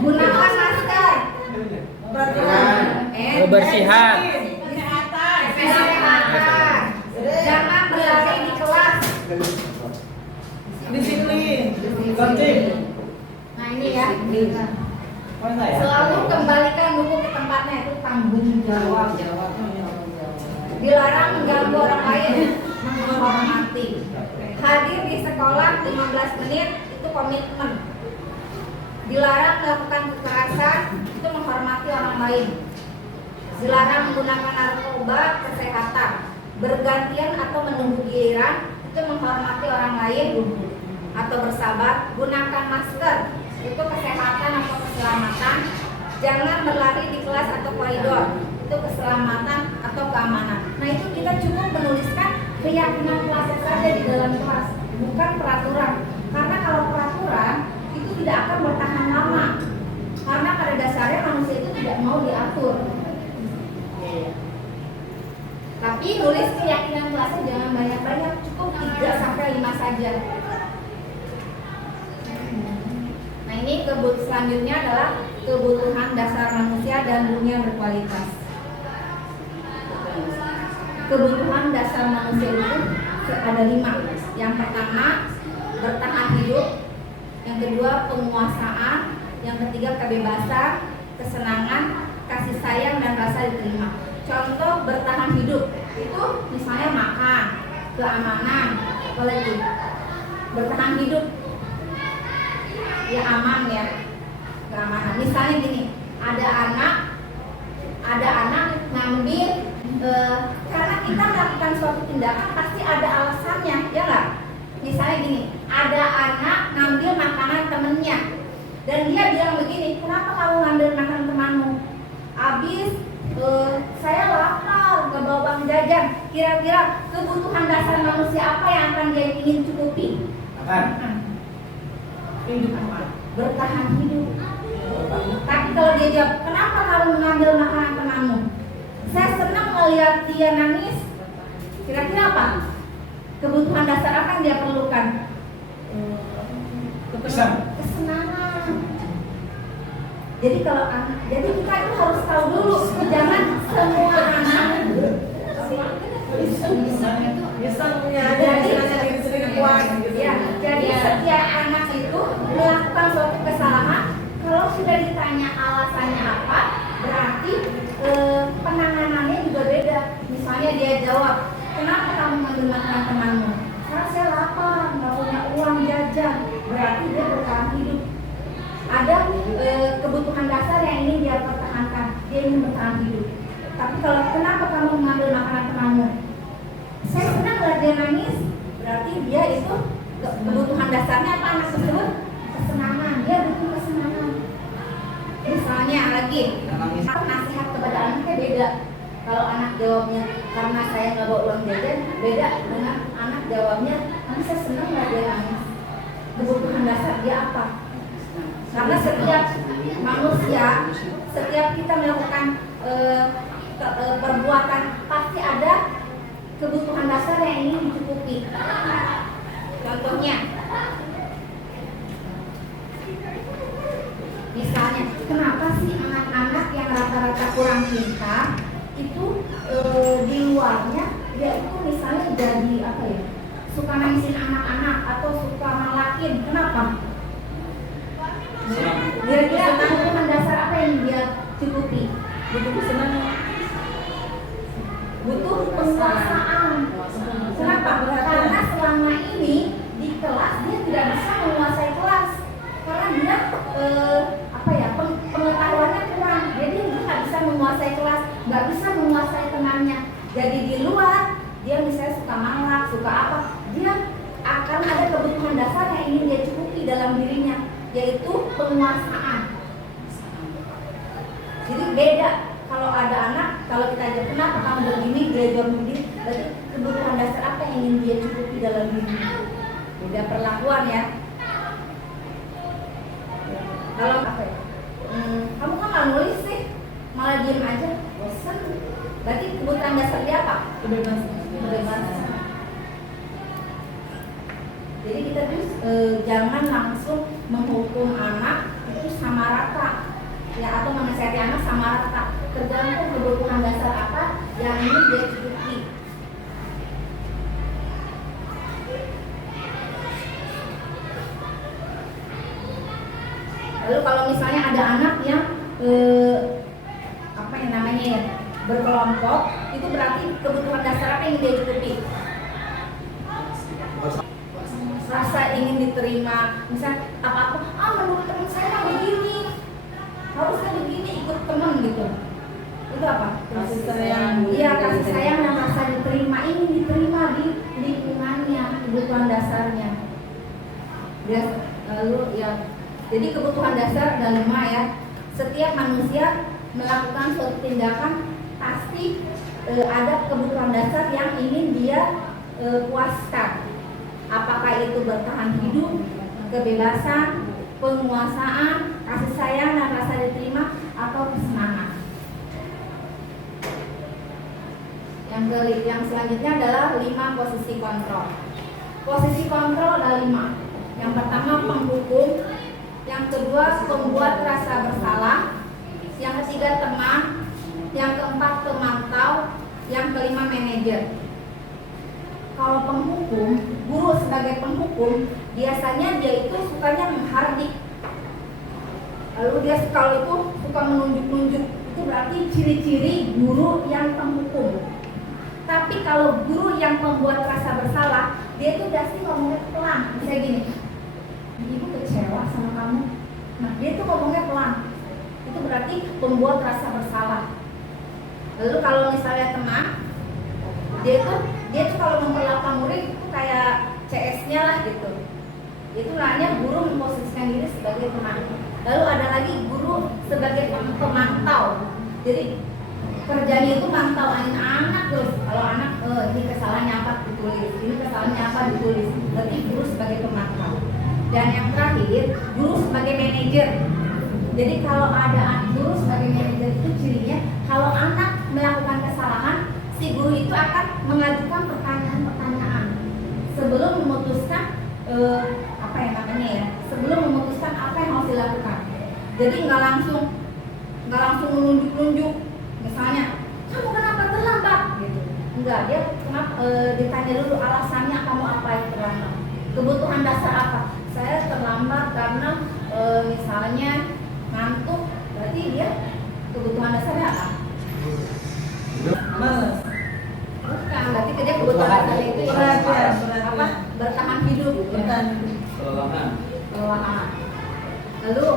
Gunakan masker. Peraturan. Kebersihan. Kesehatan. Jangan berlari di kelas. Disiplin. Tertib. Nah ini ya. Mana ya? Selalu kembalikan buku ke tempatnya, itu tanggung jawab. Dilarang mengganggu orang lain, menghormati. Hadir di sekolah 15 menit, itu komitmen. Dilarang melakukan kekerasan, itu menghormati orang lain. Dilarang menggunakan narkoba, kesehatan. Bergantian atau menunggu giliran, itu menghormati orang lain atau bersabar. Gunakan masker, itu kesehatan atau keselamatan. Jangan berlari di kelas atau koridor, itu keselamatan atau keamanan. Nah itu kita cukup menuliskan keyakinan kelasnya saja di dalam kelas, bukan peraturan. Karena kalau peraturan itu tidak akan bertahan lama. Karena pada dasarnya manusia itu tidak mau diatur. Tapi nulis keyakinan kelasnya jangan banyak-banyak, cukup 3 sampai 5 saja. Nah ini selanjutnya adalah kebutuhan dasar manusia dan dunia berkualitas. Kebutuhan dasar manusia itu ada 5. Yang pertama bertahan hidup, yang kedua penguasaan, yang ketiga kebebasan, kesenangan, kasih sayang dan rasa diterima. Contoh bertahan hidup itu misalnya makan, keamanan, apalagi bertahan hidup ya aman ya, keamanan. Misalnya gini, ada anak ngambil karena kita melakukan suatu tindakan pasti ada alasannya, ya nggak? Misalnya gini, ada anak ngambil makanan temennya dan dia bilang begini, kenapa kamu ngambil makanan temanmu? Abis saya lapar, gak bawa uang jajan. Kira-kira kebutuhan dasar manusia apa yang akan dia ingin cukupi? Bertahan hidup. Tapi kalau dia jawab, kenapa kamu mengambil makanan temanmu? Saya senang melihat dia nangis. Kira-kira apa? Kebutuhan dasar apa yang dia perlukan? Kesenangan. Jadi kalau jadi kita itu harus tahu dulu, jangan semua anak jadi setiap anak itu melakukan suatu kesalahan, kalau sudah ditanya alasannya apa, berarti penanganannya juga beda. Misalnya dia jawab, kenapa kamu mengambil makanan temanmu? Karena saya lapar, nggak punya uang jajan. Berarti dia bertahan hidup. Ada kebutuhan dasar yang ingin dia pertahankan, dia ingin bertahan hidup. Tapi kalau kenapa kamu dia itu kebutuhan dasarnya apa anak tersebut? Kesenangan, dia butuh kesenangan. Misalnya lagi, nasihat kepada anaknya beda. Kalau anak jawabnya karena saya nggak bawa uang jajan, beda dengan anak jawabnya karena saya senang nggak dia nangis. Kebutuhan dasar dia apa? Karena setiap manusia, setiap kita melakukan perbuatan pasti ada kebutuhan dasar yang ingin dicukupi. Contohnya, misalnya, kenapa sih anak-anak yang rata-rata kurang pintar itu di luarnya dia itu misalnya jadi apa ya, suka nangisin anak-anak atau suka malakin? Kenapa? Kira-kira kebutuhan dasar apa yang dia cukupi? Butuh kesenangan. Butuh penguasaan. Kenapa? Karena selama ini di kelas dia tidak bisa menguasai kelas karena dia pengetahuannya kurang, jadi dia nggak bisa menguasai kelas, nggak bisa menguasai temannya. Jadi di luar dia misalnya suka malak, suka apa, dia akan ada kebutuhan dasar yang ingin dia cukupi dalam dirinya, yaitu penguasaan. Jadi beda. Kalau ada anak, kalau kita aja kenapa kamu begini, dia jawab begini, berarti kebutuhan dasar apa yang ingin dia cukupi dalam dirinya. Beda perlakuan ya. Kalau apa ya? Kamu kan nggak nulis sih, malah diem aja, bosan. Berarti kebutuhan dasar dia apa? Kebebasan. Jadi kita tuh jangan langsung menghukum anak itu sama rata, ya, atau menasihati anak sama rata. Tergantung kebutuhan dasar apa yang ingin dia cukupi. Lalu kalau misalnya ada anak yang apa yang namanya ya, berkelompok, itu berarti kebutuhan dasar apa yang dia cukupi? Rasa ingin diterima, misal apa-apa, menurut teman saya begini, harusnya begini, ikut teman gitu. Itu apa? Kasih sayang. Iya, kasih sayang dan rasa diterima, ingin diterima di lingkungannya, kebutuhan dasarnya. Lalu ya, jadi kebutuhan dasar ada 5 ya. Setiap manusia melakukan suatu tindakan pasti ada kebutuhan dasar yang ingin dia puaskan. Apakah itu bertahan hidup, kebebasan, penguasaan, kasih sayang dan rasa diterima, atau kesenangan. Yang selanjutnya adalah 5 posisi kontrol. Posisi kontrol ada 5. Yang pertama penghukum, yang kedua pembuat rasa bersalah, yang ketiga teman, yang keempat pemantau, yang kelima manajer. Kalau penghukum, guru sebagai penghukum biasanya dia itu sukanya menghardik. Lalu dia kalau itu suka menunjuk-nunjuk, itu berarti ciri-ciri guru yang penghukum. Tapi kalau guru yang membuat rasa bersalah, dia itu pasti ngomongnya pelan, bisa gini, ibu kecewa sama kamu. Nah, dia itu ngomongnya pelan, itu berarti membuat rasa bersalah. Lalu kalau misalnya teman, dia tuh kalau memperlakukan murid itu kayak CS-nya lah gitu. Itu namanya guru memposisikan diri sebagai teman. Lalu ada lagi guru sebagai pemantau. Jadi kerjanya itu mantauin anak terus. Kalau anak ini kesalahannya apa ditulis, ini kesalahannya apa ditulis. Berarti guru sebagai pemantau. Dan yang terakhir, guru sebagai manajer. Jadi kalau ada guru sebagai manajer itu cirinya kalau anak melakukan kesalahan, si guru itu akan mengajukan pertanyaan-pertanyaan sebelum memutuskan apa yang namanya ya, sebelum memutuskan apa yang harus dilakukan. Jadi nggak langsung menunjuk-nunjuk, misalnya kamu kenapa terlambat gitu. Enggak, dia kenapa ditanya dulu alasannya kamu apa yang terlambat, kebutuhan dasar apa. Saya terlambat karena misalnya ngantuk, berarti dia kebutuhan dasarnya apa? Malas. Bukan, berarti dia kebutuhan dasarnya itu Perhatian. apa? Bertahan hidup, Bertahan. kelelahan. Lalu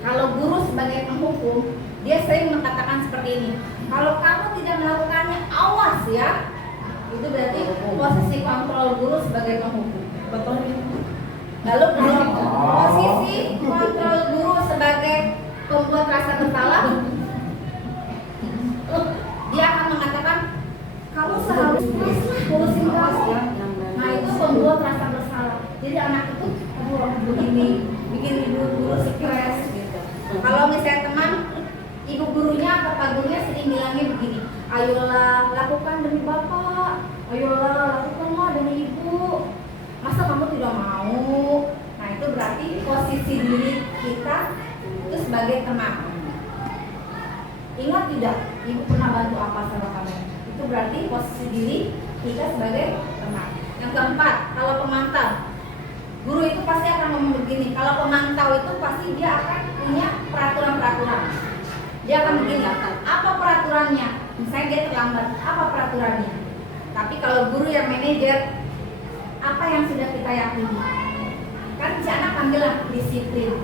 kalau guru sebagai penghukum, dia sering mengatakan seperti ini, kalau kamu tidak melakukannya, awas ya, Itu berarti posisi kontrol guru sebagai penghukum. Betul. Lalu kalau posisi kontrol guru sebagai pembuat rasa bersalah, dia akan mengatakan kamu seharusnya ngurusin kamu. Nah itu pembuat rasa bersalah. Jadi anak itu aduh aku begini, bikin ibu guru stres gitu. Kalau misalnya teman ibu gurunya atau pak gurunya sering bilangnya begini, ayolah lakukan demi bapak, ayolah lakukanlah demi ibu. Masa kamu tidak mau? Nah itu berarti posisi diri kita itu sebagai teman. Ingat tidak, ibu pernah bantu apa sama kamu? Itu berarti posisi diri kita sebagai teman. Yang keempat, kalau pemantau, guru itu pasti akan ngomong begini. Kalau pemantau itu pasti dia akan punya peraturan-peraturan. Dia akan begini, apa peraturannya? Misalnya dia terlambat, apa peraturannya? Tapi kalau guru yang manajer, apa yang sudah kita yakini? Kan si anak panggillah disiplin,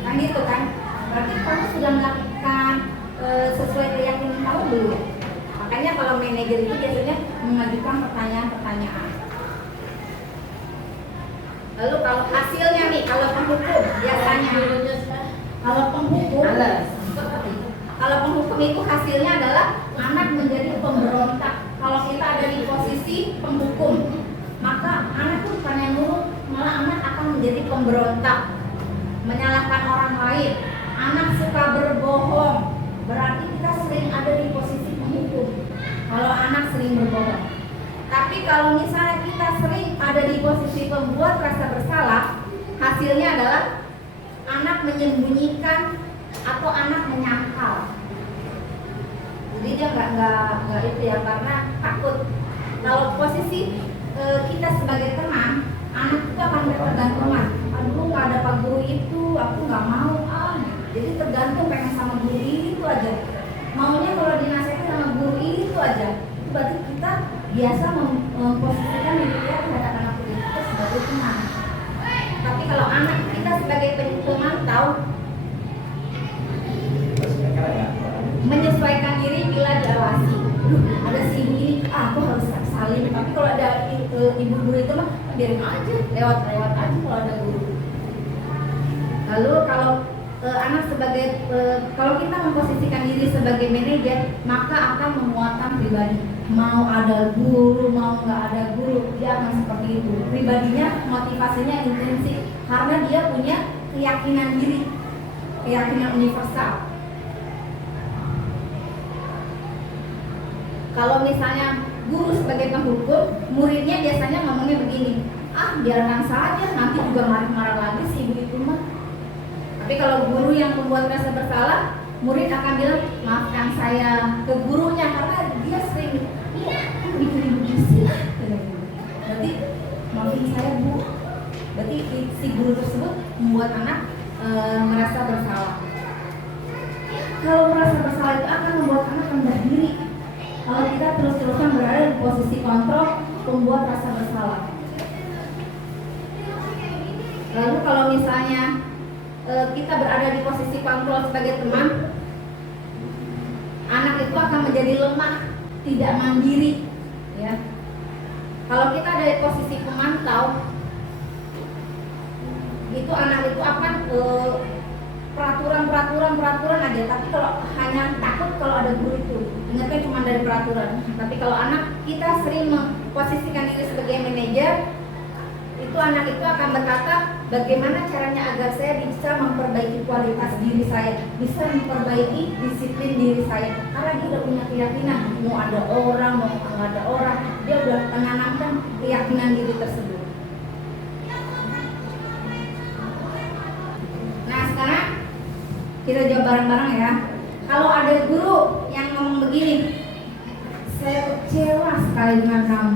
kan gitu kan? Berarti kamu sudah melakukan sesuai keyakinan kamu belum? Makanya kalau manajer itu biasanya mengajukan pertanyaan-pertanyaan. Lalu kalau hasilnya nih, kalau penghukum biasanya, kalau penghukum itu hasilnya adalah anak menjadi pemberontak. Kalau kita ada di posisi penghukum, maka anak itu bukan yang nurut, malah anak akan menjadi pemberontak, menyalahkan orang lain. Anak suka berbohong, berarti kita sering ada di posisi penghukum. Kalau anak sering berbohong. Tapi kalau misalnya kita sering ada di posisi pembuat rasa bersalah, hasilnya adalah anak menyembunyikan atau anak menyangkal. Jadi dia nggak itu ya, karena takut. Kalau posisi kita sebagai teman, anak itu akan bertergantungan. Aduh nggak ada pak guru itu, aku nggak mau Jadi tergantung pengen sama guru itu aja. Maunya kalau dinasihati sama guru itu aja. Itu berarti kita biasa memposisikan diri kita terhadap anak itu sebagai teman. Tapi kalau anak kita sebagai pemantau, menyesuaikan diri bila diawasi. Ada si ibu ini, aku harus salin. Tapi kalau ada ibu guru itu mah biarin aja, lewat aja kalau ada guru. Lalu kalau anak sebagai kalau kita memposisikan diri sebagai manajer, maka akan menguatkan pribadi. Mau ada guru, mau nggak ada guru, dia akan seperti itu. Pribadinya, motivasinya intensif karena dia punya keyakinan diri, keyakinan universal. Kalau misalnya guru sebagai penghukum, muridnya biasanya ngomongnya begini, biarkan saja, nanti juga marah-marah lagi si ibu itu mah. Tapi kalau guru yang membuat rasa bersalah, murid akan bilang, maafkan saya ke gurunya karena dia sering, bikin ibu isi. Berarti maafin saya bu. Berarti si guru tersebut membuat anak merasa bersalah. Kalau merasa bersalah itu akan membuat anak rendah diri. Kalau kita terus-terusan berada di posisi kontrol, membuat rasa bersalah. Lalu kalau misalnya kita berada di posisi kontrol sebagai teman, anak itu akan menjadi lemah, tidak mandiri. Ya. Kalau kita ada di posisi pemantau, itu anak itu akan peraturan aja. Tapi kalau hanya takut kalau ada guru itu, ingatnya cuma dari peraturan. Tapi kalau anak kita sering memposisikan diri sebagai manajer, itu anak itu akan berkata, bagaimana caranya agar saya bisa memperbaiki kualitas diri saya, bisa memperbaiki disiplin diri saya. Karena dia udah punya keyakinan, mau ada orang, mau nggak ada orang, dia udah menanamkan keyakinan diri tersebut. Nah sekarang kita jawab bareng-bareng ya. Kalau ada guru yang ngomong begini, saya kecewa sekali dengan kamu.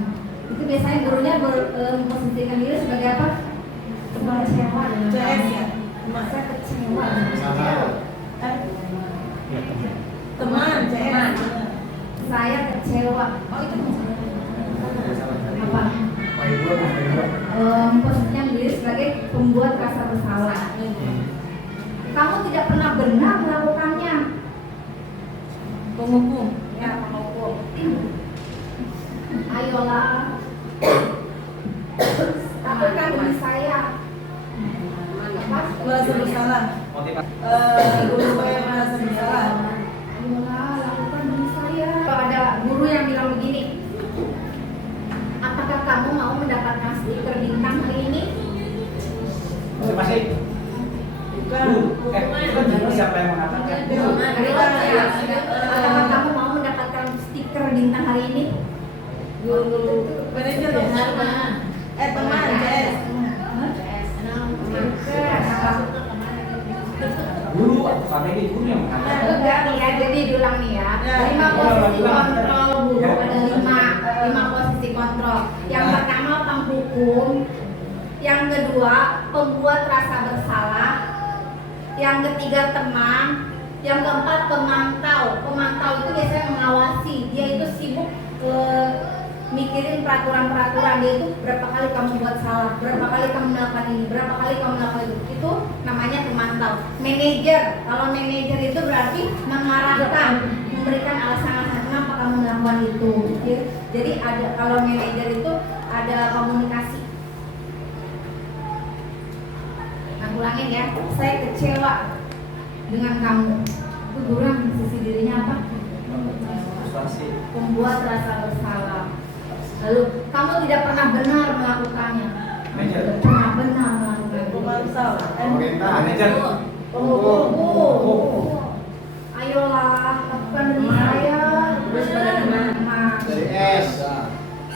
Itu biasanya gurunya memposisikan diri sebagai apa? Kecewa dengan kamu. Saya kecewa dengan kamu. Teman. Saya kecewa. Oh itu apa? Memposisikan diri sebagai pembuat rasa bersalah. Kamu tidak pernah benar melakukannya. Penghukum. Ya, penghukum. Ayolah Pak. Guru saya merasa bersalah. Ayolah, lakukan demi saya. Kalau ada guru yang bilang begini, apakah kamu mau mendapatkan stiker bintang hari ini? Masih. Itu kan guru siapa yang mengatakan? Apakah kamu mau mendapatkan stiker bintang hari ini? Guru manajer ya. Teman, Jess. Guru atau KPG guru yang mengatakan? Enggak nih ya, jadi diulang nih ya. 5 posisi kontrol guru, ada 5 posisi kontrol. Yang pertama penghukum, yang kedua pembuat rasa bersalah, yang ketiga teman, yang keempat pemantau. Pemantau itu biasanya mengawasi, dia itu sibuk mikirin peraturan-peraturan, dia itu berapa kali kamu buat salah, berapa kali kamu melakukan ini, berapa kali kamu melakukan itu namanya pemantau. Manajer, kalau manajer itu berarti mengarahkan, memberikan alasan-alasan kenapa kamu melakukan itu. Jadi ada, kalau manajer itu ada komunikasi. Nah, ulangin ya, saya kecewa dengan kamu. Itu guru yang sisi dirinya apa? Frustrasi. Membuat rasa bersalah. Lalu kamu tidak pernah benar melakukannya. Manajer. Tidak pernah benar melakukannya. Pemantau. Manajer. Ayolah, lakukan demi saya. Terus bagaimana? Dari S.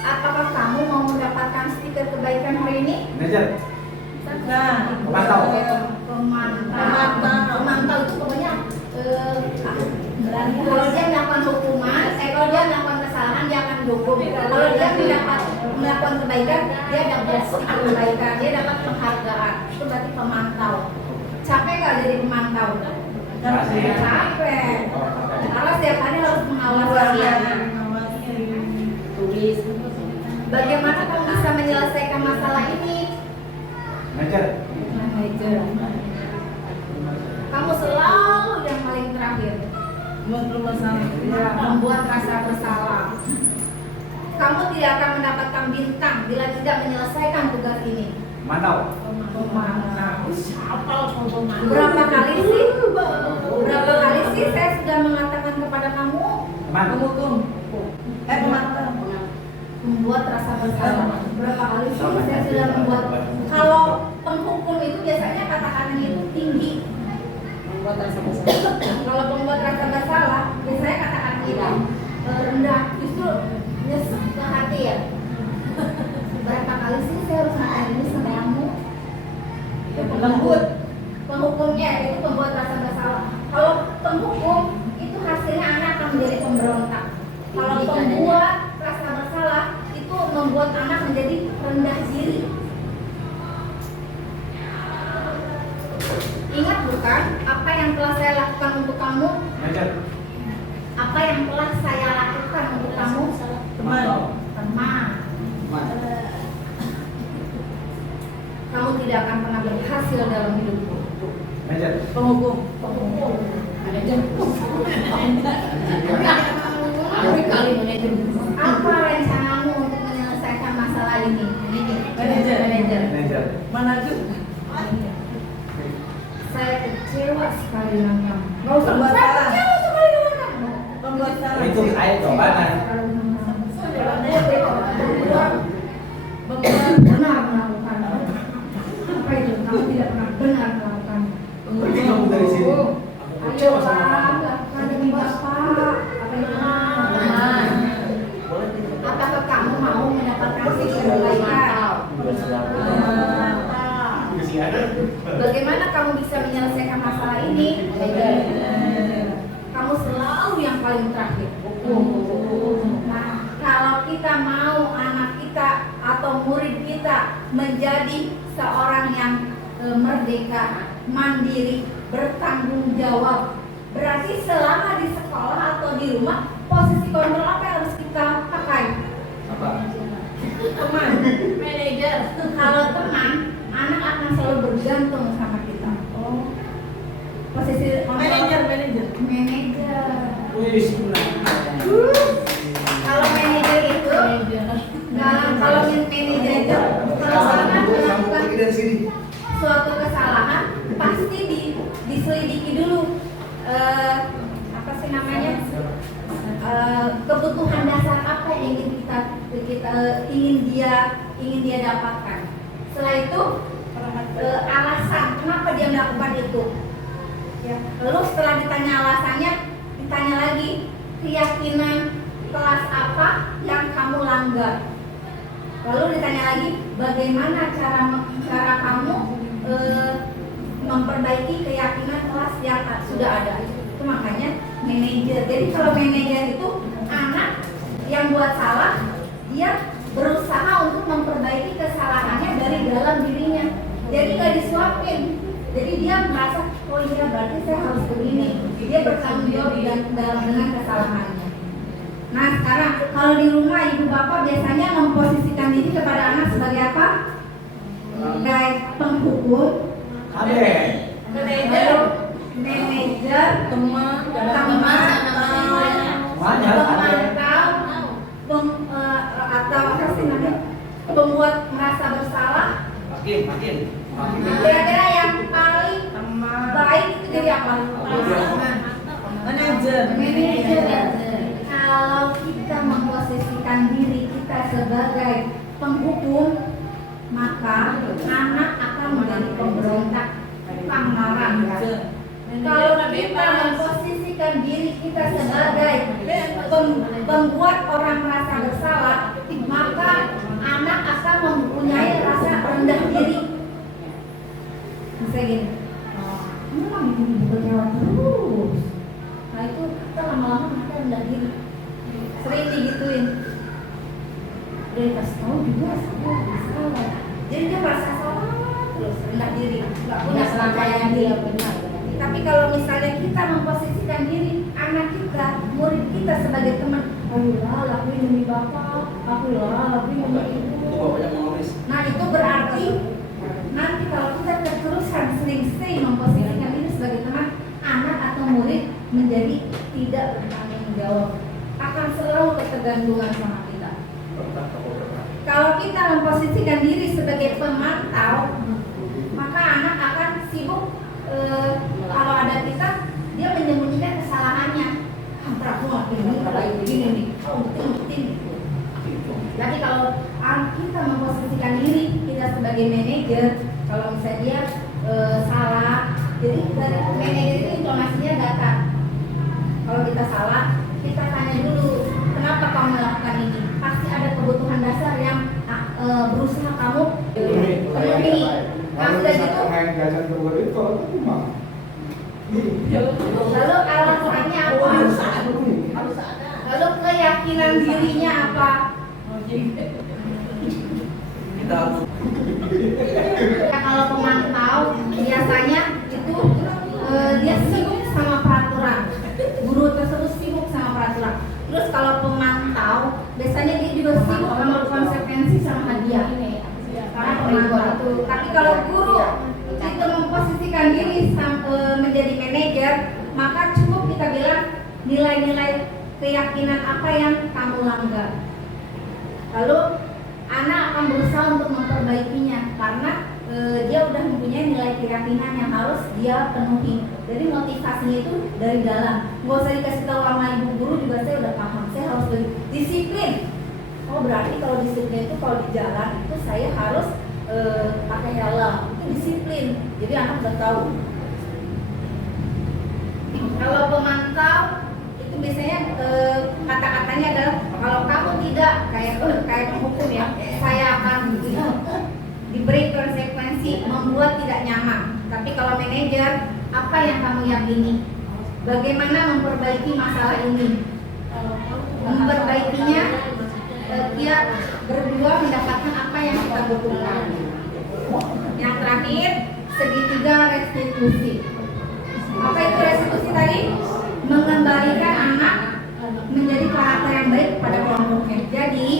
Apakah kamu mau mendapatkan stiker kebaikan hari ini? Manajer. Nah, Pemantau. Pemantau itu pokoknya kalau dia melakukan hukuman, kalau dia melakukan kesalahan dia akan dihukum. Kalau dia melakukan kebaikan, dia dapat stiker kebaikan, dia dapat penghargaan. Itu berarti pemantau. Capek gak jadi pemantau? Capek. Karena setiap hari harus mengawasi. tulis. Bagaimana kamu bisa menyelesaikan masalah ini? Manajer. Kamu selalu yang paling terakhir. Membuat rasa bersalah. Kamu tidak akan mendapatkan bintang bila tidak menyelesaikan tugas ini. Mantau. Berapa kali sih saya sudah mengatakan kepada kamu Teman. Pemantau. membuat rasa bersalah. Berapa kali sih saya sudah membuat. Kalau penghukum itu biasanya kata-katanya itu tinggi. Membuat rasa bersalah. Kalau pembuat rasa bersalah, biasanya kata-katanya itu rendah, justru nyesek ke hati ya. Berapa kali sih saya harus ngatain ini sama kamu? Itu lembut. Penghukumnya itu pembuat rasa bersalah. Kalau penghukum itu hasilnya anak akan menjadi pemberontak. Kalau pembuat rasa bersalah itu membuat anak menjadi rendah diri. Ingat bukan apa yang telah saya lakukan untuk kamu? Manajer. Apa yang telah saya lakukan untuk kamu? Mantau. Teman. Kamu tidak akan pernah berhasil dalam hidupmu. Manajer. Penghukum. Apa rencanamu untuk menyelesaikan masalah ini? Manajer. Manajer. Saya kecewa sekali dengan kamu. Gak usah Membuat saya salah. kecewa sekali dengan kamu. Membuat salah. Itu saya jawaban. Benar melakukan. Apa itu? Kamu tidak pernah benar melakukan. Berarti kamu dari sini. Ayolah, lakukan demi Bapak. Apa itu? Apakah kamu mau mendapatkan stiker kebaikan? Bagaimana kamu bisa menyelesaikan masalah ini? Kamu selalu yang paling terakhir. Nah, kalau kita mau anak kita atau murid kita menjadi seorang yang merdeka, mandiri, bertanggung jawab, berarti selama di sekolah atau di rumah, posisi kontrol apa yang harus kita pakai? Apa? Teman, manajer. Kalau teman, anak akan selalu bergantung sama kita. Oh, posisi Manajer. Wih, Kalau manajer itu, kalau manajer itu, kalau anak melakukan suatu kesalahan, pasti diselidiki ingin dia dapatkan. Setelah itu alasan kenapa dia melakukan itu. Ya. Lalu setelah ditanya alasannya, ditanya lagi keyakinan kelas apa yang kamu langgar. Lalu ditanya lagi bagaimana cara kamu memperbaiki keyakinan kelas yang sudah ada. Itu makanya manajer. Jadi kalau manajer itu anak yang buat salah, dia berusaha untuk memperbaiki kesalahannya dari dalam dirinya. Jadi nggak disuapin. Jadi dia merasa, oh iya berarti saya harus begini. Dia bertanggung jawab dengan kesalahannya. Nah sekarang kalau di rumah ibu bapak biasanya memposisikan diri kepada anak sebagai apa? Sebagai penghukum, manajer, teman, atau apa sih namanya? Pembuat merasa bersalah. Makin. Kira-kira yang paling baik itu jadi apa? Manajer. Kalau kita memposisikan diri kita sebagai penghukum, maka anak akan menjadi pemberontak, tukang marah. Kalau kita memposisikan diri kita sebagai pembuat orang merasa bersalah, maka anak akan mempunyai rasa rendah diri. Misalnya gini, memang kecewa terus. Nah itu kita lama-lama nanti rendah diri. Sering digituin. Udah dikasih tahu juga salah. Jadi dia merasa salah terus, rendah diri, nggak punya kepercayaan diri. Tapi kalau misalnya kita memposisikan diri anak kita, murid kita sebagai teman, ayolah lakuin demi bapak, ayolah lakuin demi ibu. Nah itu berarti nanti kalau kita terus-terusan sering-sering memposisikan diri sebagai teman, anak atau murid menjadi tidak bertanggung jawab, akan selalu ketergantungan sama kita. Kalau kita memposisikan diri sebagai pemantau, maka anak akan sibuk. Kalau ada kita, dia menyembunyikan kesalahannya. Hampir aku ngelakuin begini nih, betul. Tapi kalau kita memposisikan diri kita sebagai manajer, kalau misalnya dia salah, jadi dari manajer itu informasinya data. Kalau kita salah, kita tanya dulu, kenapa kamu melakukan ini? Pasti ada kebutuhan dasar yang berusaha kamu penuhi. Nah, sudah gitu. Lalu alasannya apa? Lalu keyakinan dirinya apa? Ya, kalau pemantau biasanya itu dia sibuk sama peraturan. Guru tersebut sibuk sama peraturan. Terus kalau pemantau biasanya dia juga sibuk sama konsekuensi sama hadiah. Karena pemantau itu. Tapi kalau guru itu memposisikan diri menjadi manajer, maka cukup kita bilang nilai-nilai keyakinan apa yang kamu langgar. Lalu anak akan berusaha untuk memperbaikinya karena dia udah mempunyai nilai keyakinan yang harus dia penuhi. Jadi motivasinya itu dari dalam. Nggak usah dikasih tahu sama ibu guru juga, saya udah paham. Saya harus disiplin. Oh berarti kalau disiplin itu kalau di jalan itu saya harus pakai helm. Itu disiplin. Jadi anak udah tahu. Kalau pemantau itu biasanya kata-katanya adalah kalau kamu tidak kayak penghukum ya, saya akan diberi konsekuensi membuat tidak nyaman. Tapi kalau manajer, apa yang kamu yakini? Bagaimana memperbaiki masalah ini? Memperbaikinya, dia berdua mendapatkan apa yang kita butuhkan. Yang terakhir, segitiga restitusi. Apa itu restitusi tadi? Mengembalikan anak menjadi karakter yang baik pada kelompoknya. Jadi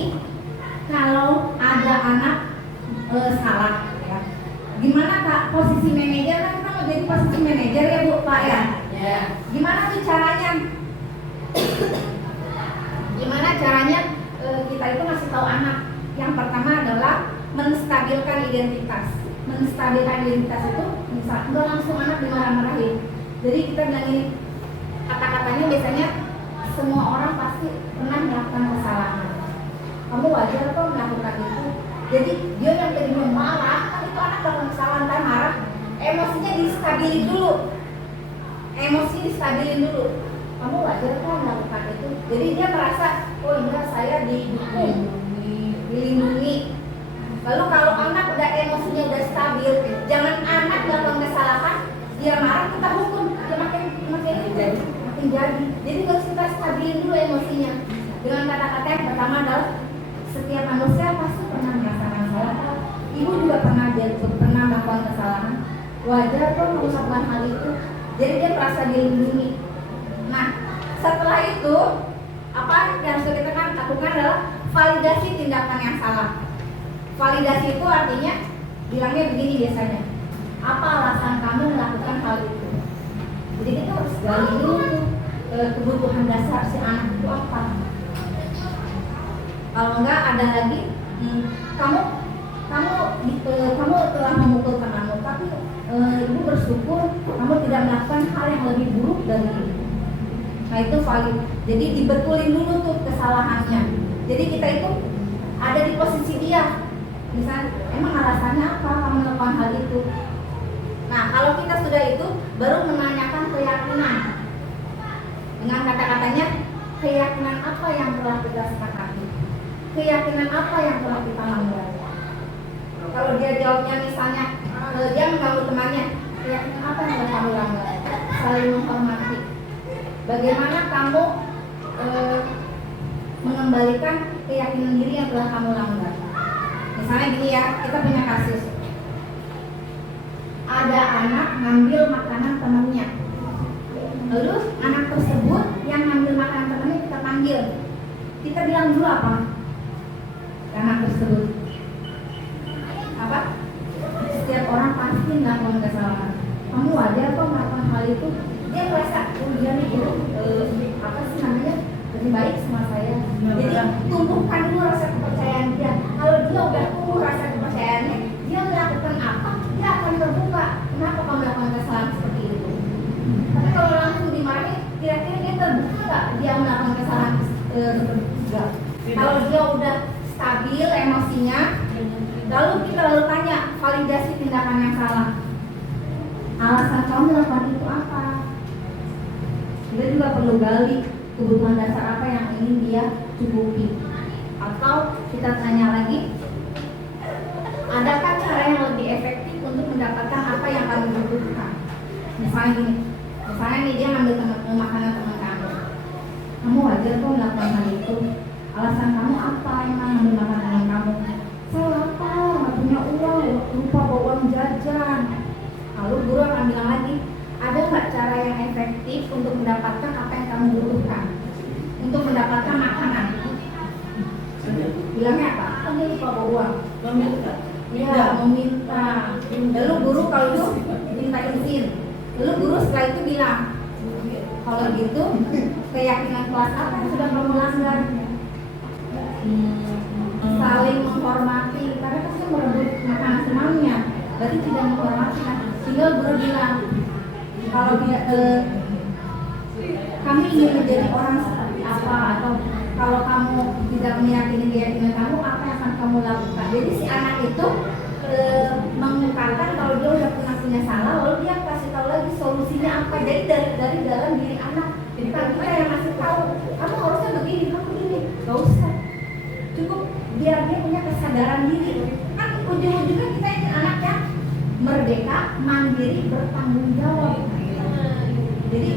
kalau ada anak salah, ya, gimana Kak posisi manajer? Kan kita mau jadi posisi manajer ya Bu Pak ya? Ya. Gimana tuh caranya? Gimana caranya kita itu ngasih tahu anak? Yang pertama adalah menstabilkan identitas. Menstabilkan identitas itu misal nggak langsung anak dimarah-marahin. Jadi kita bilang ini, kata-katanya biasanya semua orang pasti pernah melakukan kesalahan. kamu wajar kok melakukan itu. Jadi dia yang tadinya marah, kan itu anak bakal kesalahan kan marah, emosinya distabilin dulu. Kamu wajar kok melakukan itu. Jadi dia merasa, oh iya saya didukung, dilindungi. Lalu kalau anak udah emosinya udah stabil, jangan anak melakukan kesalahan, dia marah kita hukum, dia makin jadi. Jadi harus kita stabilin dulu emosinya. Dengan kata-kata yang pertama adalah setiap manusia pasti pernah merasakan salah. Ibu juga pernah melakukan kesalahan. Wajar kok melakukan hal itu. Jadi dia merasa dilindungi. Nah, setelah itu apa yang harus kita lakukan adalah validasi tindakan yang salah. Validasi itu artinya bilangnya begini biasanya. Apa alasan kamu melakukan hal itu? Jadi kita harus gali dulu kebutuhan dasar si anak itu apa. Kalau enggak ada lagi, kamu telah memukul temanmu, tapi ibu bersyukur kamu tidak melakukan hal yang lebih buruk dari itu. Nah itu valid. Jadi dibetulin dulu tuh kesalahannya. Jadi kita itu ada di posisi dia. Misalnya, emang alasannya apa kamu melakukan hal itu? Nah kalau kita sudah itu, baru menanyakan keyakinan. Dengan kata-katanya, keyakinan apa yang telah kita sepakati? Keyakinan apa yang telah kita langgar? Kalau dia jawabnya misalnya, dia mengganggu temannya, keyakinan apa yang telah kamu langgar? Saling menghormati. Bagaimana kamu mengembalikan keyakinan diri yang telah kamu langgar? Misalnya gini ya, kita punya kasus. Ada anak ngambil makanan temannya. Lalu anak tersebut yang ngambil makanan temannya kita panggil. Kita bilang dulu apa? Anak tersebut apa? Setiap orang pasti melakukan kesalahan. Kamu wajar kok melakukan hal itu. Dia merasa, oh dia nih apa sih namanya, lebih baik sama saya. Jadi tumbuhkan dulu rasa kepercayaan dia. Kalau dia udah tumbuh rasa kepercayaannya, dia melakukan apa? Dia akan terbuka. Kenapa kamu melakukan kesalahan seperti itu? Tapi kalau langsung dimarahin, kira-kira dia terbuka nggak dia melakukan kesalahan seperti itu? Kalau dia udah stabil emosinya, lalu kita tanya validasi tindakan yang salah. Alasan kamu melakukan itu apa? Kita juga perlu gali kebutuhan dasar apa yang ingin dia cukupi. Atau kita tanya lagi, adakah cara yang lebih efektif untuk mendapatkan apa yang kamu butuhkan? Misalnya gini, misalnya nih dia ngambil makanan teman kamu. Kamu wajar kok melakukan hal itu. Alasan kamu apa emang ngambil makanan kamu? Saya lapar, nggak punya uang, lupa bawa uang jajan. Lalu guru akan bilang lagi, ada nggak cara yang efektif untuk mendapatkan apa yang kamu butuhkan? Untuk mendapatkan makanan? Bilangnya apa? Kan dia lupa bawa uang. Meminta. Iya, meminta. Lalu guru kalau itu minta izin. Lalu guru setelah itu bilang, kalau gitu keyakinan kelas apa yang sudah kamu langgar? Saling menghormati, karena kan dia merebut makanan temannya, berarti tidak menghormati kan? Sehingga guru bilang, kalau dia kami ingin menjadi orang seperti apa, atau kalau kamu tidak meyakini keyakinan kamu, apa yang akan kamu lakukan? Jadi si anak itu mengungkapkan kalau dia udah pernah punya salah, lalu dia kasih tahu lagi solusinya apa. Jadi dari dalam diri anak, bukan kita yang masih tahu, kamu harusnya begini, kamu begini, gak usah. Cukup biar dia punya kesadaran diri. Kan ujung-ujungnya kita ingin anak yang merdeka, mandiri, bertanggung jawab. Jadi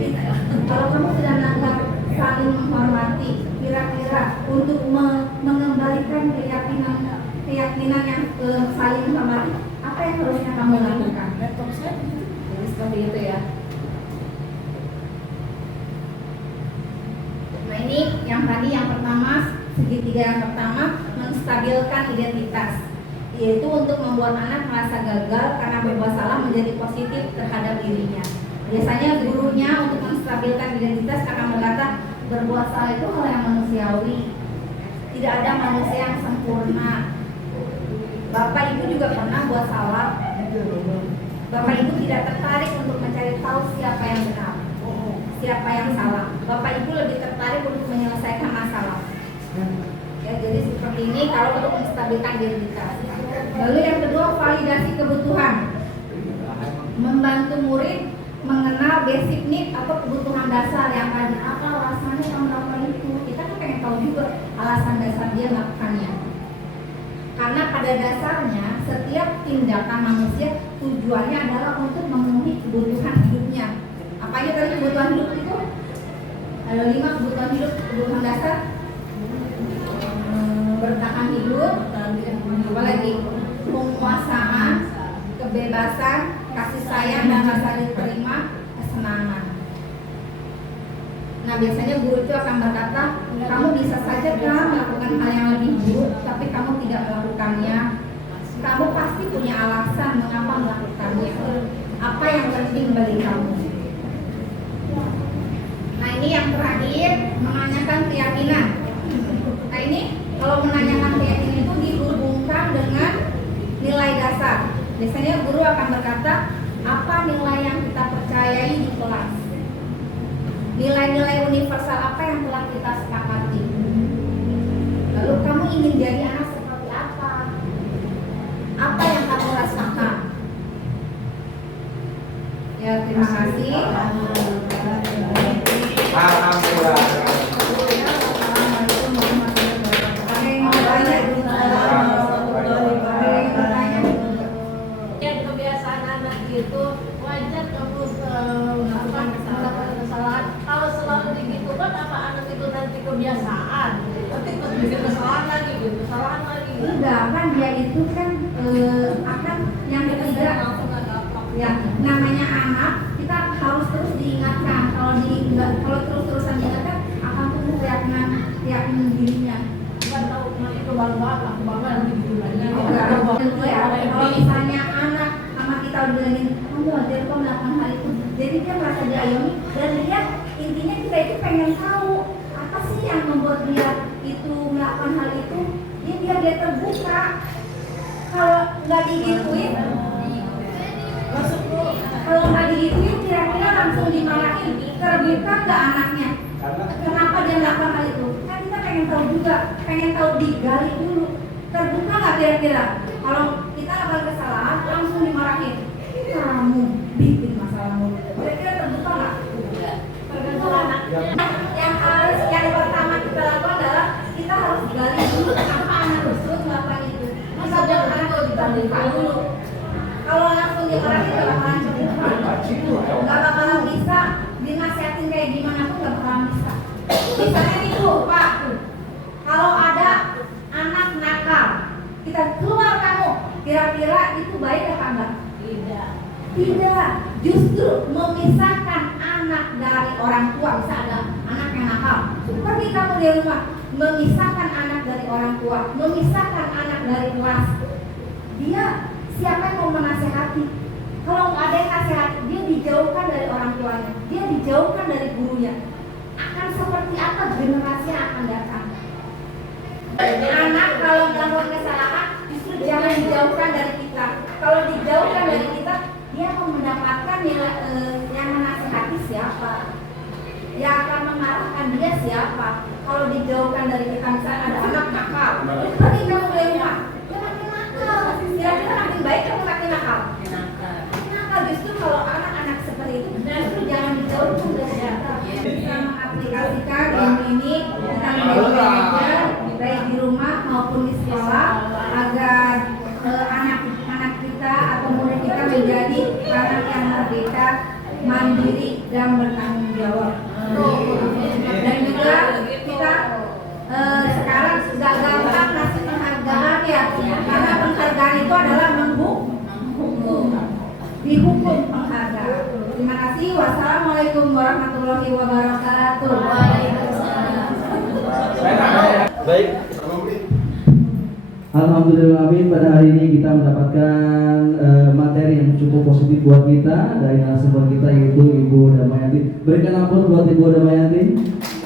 kalau kamu sudah melanggar saling menghormati, kira-kira untuk mengembalikan keyakinan yang saling menghormati, apa yang harusnya kamu lakukan? Jadi seperti itu ya. Nah ini yang tadi yang pertama, segitiga yang pertama, menstabilkan identitas, yaitu untuk membuat anak merasa gagal karena berbuat salah menjadi positif terhadap dirinya. Biasanya gurunya untuk menstabilkan identitas karena berkata berbuat salah itu hal yang manusiawi, tidak ada manusia yang sempurna. Bapak ibu juga pernah buat salah. Bapak ibu tidak tertarik untuk mencari tahu siapa yang benar, siapa yang salah. Bapak ibu lebih tertarik untuk menyelesaikan masalah. Ya, jadi seperti seperti ini kalau untuk menstabilkan diri kita. Lalu yang kedua, validasi kebutuhan. Membantu murid mengenal basic need atau kebutuhan dasar yang tadi apa alasannya kamu melakukan itu. Kita kan pengen tahu juga alasan dasar dia melakukannya. Karena pada dasarnya setiap tindakan manusia tujuannya adalah untuk memenuhi kebutuhan hidupnya. Apa aja tadi kebutuhan hidup itu? Ada 5 kebutuhan hidup, kebutuhan dasar. Bertahan hidup, apa lagi? Penguasaan, kebebasan, kasih sayang dan rasa diterima, kesenangan. Nah biasanya guru itu akan berkata, kamu bisa saja kan melakukan hal yang lebih buruk, tapi kamu tidak melakukannya. Kamu pasti punya alasan mengapa melakukannya. Apa yang penting bagi kamu? Nah ini yang terakhir, menanyakan keyakinan. Nah ini kalau menanyakan keyakinan itu dihubungkan dengan nilai dasar. Biasanya guru akan berkata, apa nilai yang kita percayai di kelas? Nilai-nilai universal apa yang telah kita sepakati? Lalu kamu ingin jadi anak seperti apa? Apa yang kamu rasakan? Ya, terima kasih. Alhamdulillah. Kebiasaan anak itu wajar kamu melakukan kesalahan. Kalau selalu begitu kan apa anak itu nanti kebiasaan, nanti terus bikin kesalahan lagi, kesalahan lagi. Enggak, kan dia itu kan akan yang ketiga ya namanya anak kita harus terus diingatkan. Kalau terus-terusan diingatkan akan tumbuh keyakinan dirinya. Bukan tahu nanti kebanggaan, aku bangga nanti gitu lagi. Kalau misalnya anak sama kita udah bilangin kamu wajar kok melakukan hal itu, jadi dia merasa diayomi dan dia intinya kita itu pengen tahu apa sih yang membuat dia itu melakukan hal itu. Dia terbuka. Kalau nggak digituin, kalau nggak digituin kira-kira langsung dimarahin. Terbuka nggak anaknya? Kenapa dia melakukan hal itu? Kan kita pengen tahu juga, pengen tahu digali dulu. Terbuka nggak kira-kira? Kalau kita lakukan kesalahan langsung dimarahin. Kamu bikin masalahmu. Kira-kira terbuka nggak? Terbuka anaknya. Yang pertama kita lakukan adalah kita harus gali dulu kenapa anak tersebut melakukan itu. Masa buat anak kita buka dulu. Kalau langsung dimarahin nggak bakalan terbuka. Nggak bakalan bisa dinasihatin kayak gimana pun nggak bakalan bisa. Misalnya itu Pak, kalau ada anak nakal, kita keluar kamu, kira-kira itu baik apa enggak? Tidak, justru memisahkan anak dari orang tua. Bisa ada anak yang nakal, pergi kamu di rumah, memisahkan anak dari orang tua, memisahkan anak dari kelas. Dia siapa yang mau menasehati? Kalau nggak ada yang nasihati, dia dijauhkan dari orang tuanya, dia dijauhkan dari gurunya. Akan seperti apa generasi yang akan datang? Anak kalau melakukan kesalahan justru jangan dijauhkan dari kita. Kalau dijauhkan dari kita, dia akan mendapatkan yang menasihati siapa? Yang akan mengarahkan dia siapa? Kalau dijauhkan dari kita, misalnya ada anak nakal, pergi kamu dari rumah, dia makin nakal. Kira-kira makin baik kamu makin nakal? Nakal. Justru kalau anak-anak seperti itu, justru jangan dijauhkan dari kita. Bisa mengaplikasikan ilmu ini kita menjadi manajer baik di rumah maupun di sekolah agar anak-anak kita atau murid kita menjadi anak yang merdeka, mandiri dan bertanggung jawab. Dan juga kita sekarang sudah gampang kasih penghargaan ya, karena penghargaan itu adalah menghukum, dihukum penghargaan. Terima kasih. Wassalamualaikum warahmatullahi wabarakatuh. Baik. Alhamdulillah, pada hari ini kita mendapatkan materi yang cukup positif buat kita dari narasumber kita yaitu Ibu Damayanti. Berikan aplaus buat Ibu Damayanti.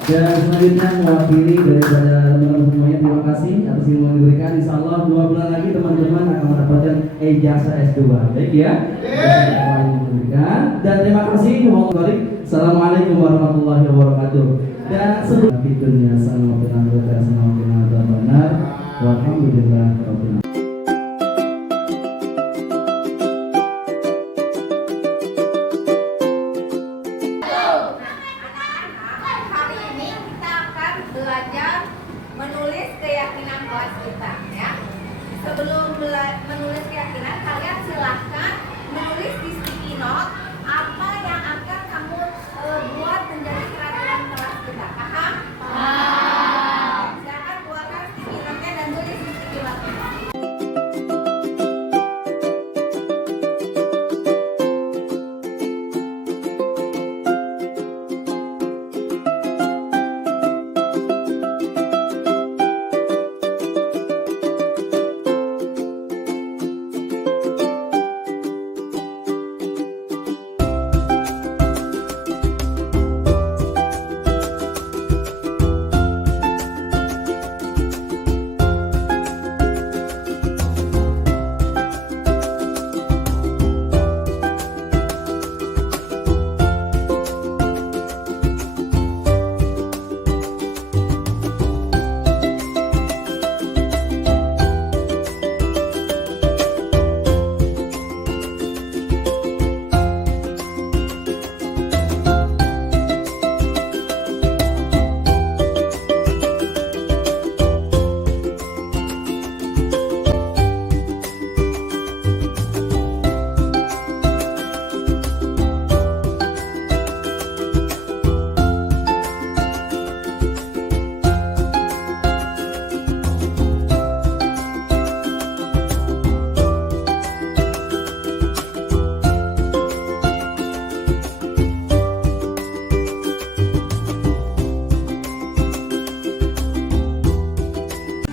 Dan selanjutnya mewakili daripada teman-teman semuanya, terima kasih atas ilmu yang diberikan. Insya Allah 2 bulan lagi teman-teman akan mendapatkan ijazah S2. Baik ya. Dan terima kasih. Assalamualaikum warahmatullahi wabarakatuh. Dan sebelum dunia sama benar dan sama benar. Walhamdulillahirabbil alamin. Hari ini kita akan belajar menulis keyakinan kelas kita ya. Sebelum menulis keyakinan, kalian silahkan menulis di sticky note apa yang akan kamu buat menjadi keyakinan kelas kita. Paham? Silahkan buatkan sticky note-nya dan tulis di sticky note-nya.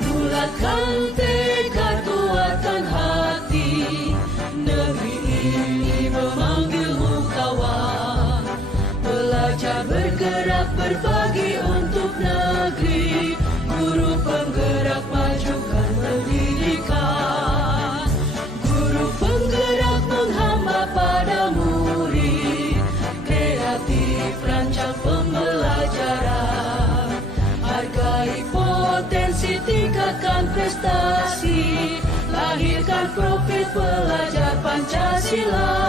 Bulatkan tekad, kuatkan hati, negeri ini memanggilmu kawan. Belajar bergerak berbagi untuk negeri, guru penggerak majukan pendidikan. Guru penggerak menghamba pada murid, kreatif rancang pembelajaran. Hargai potensi, tingkatkan prestasi, lahirkan profil pelajar Pancasila.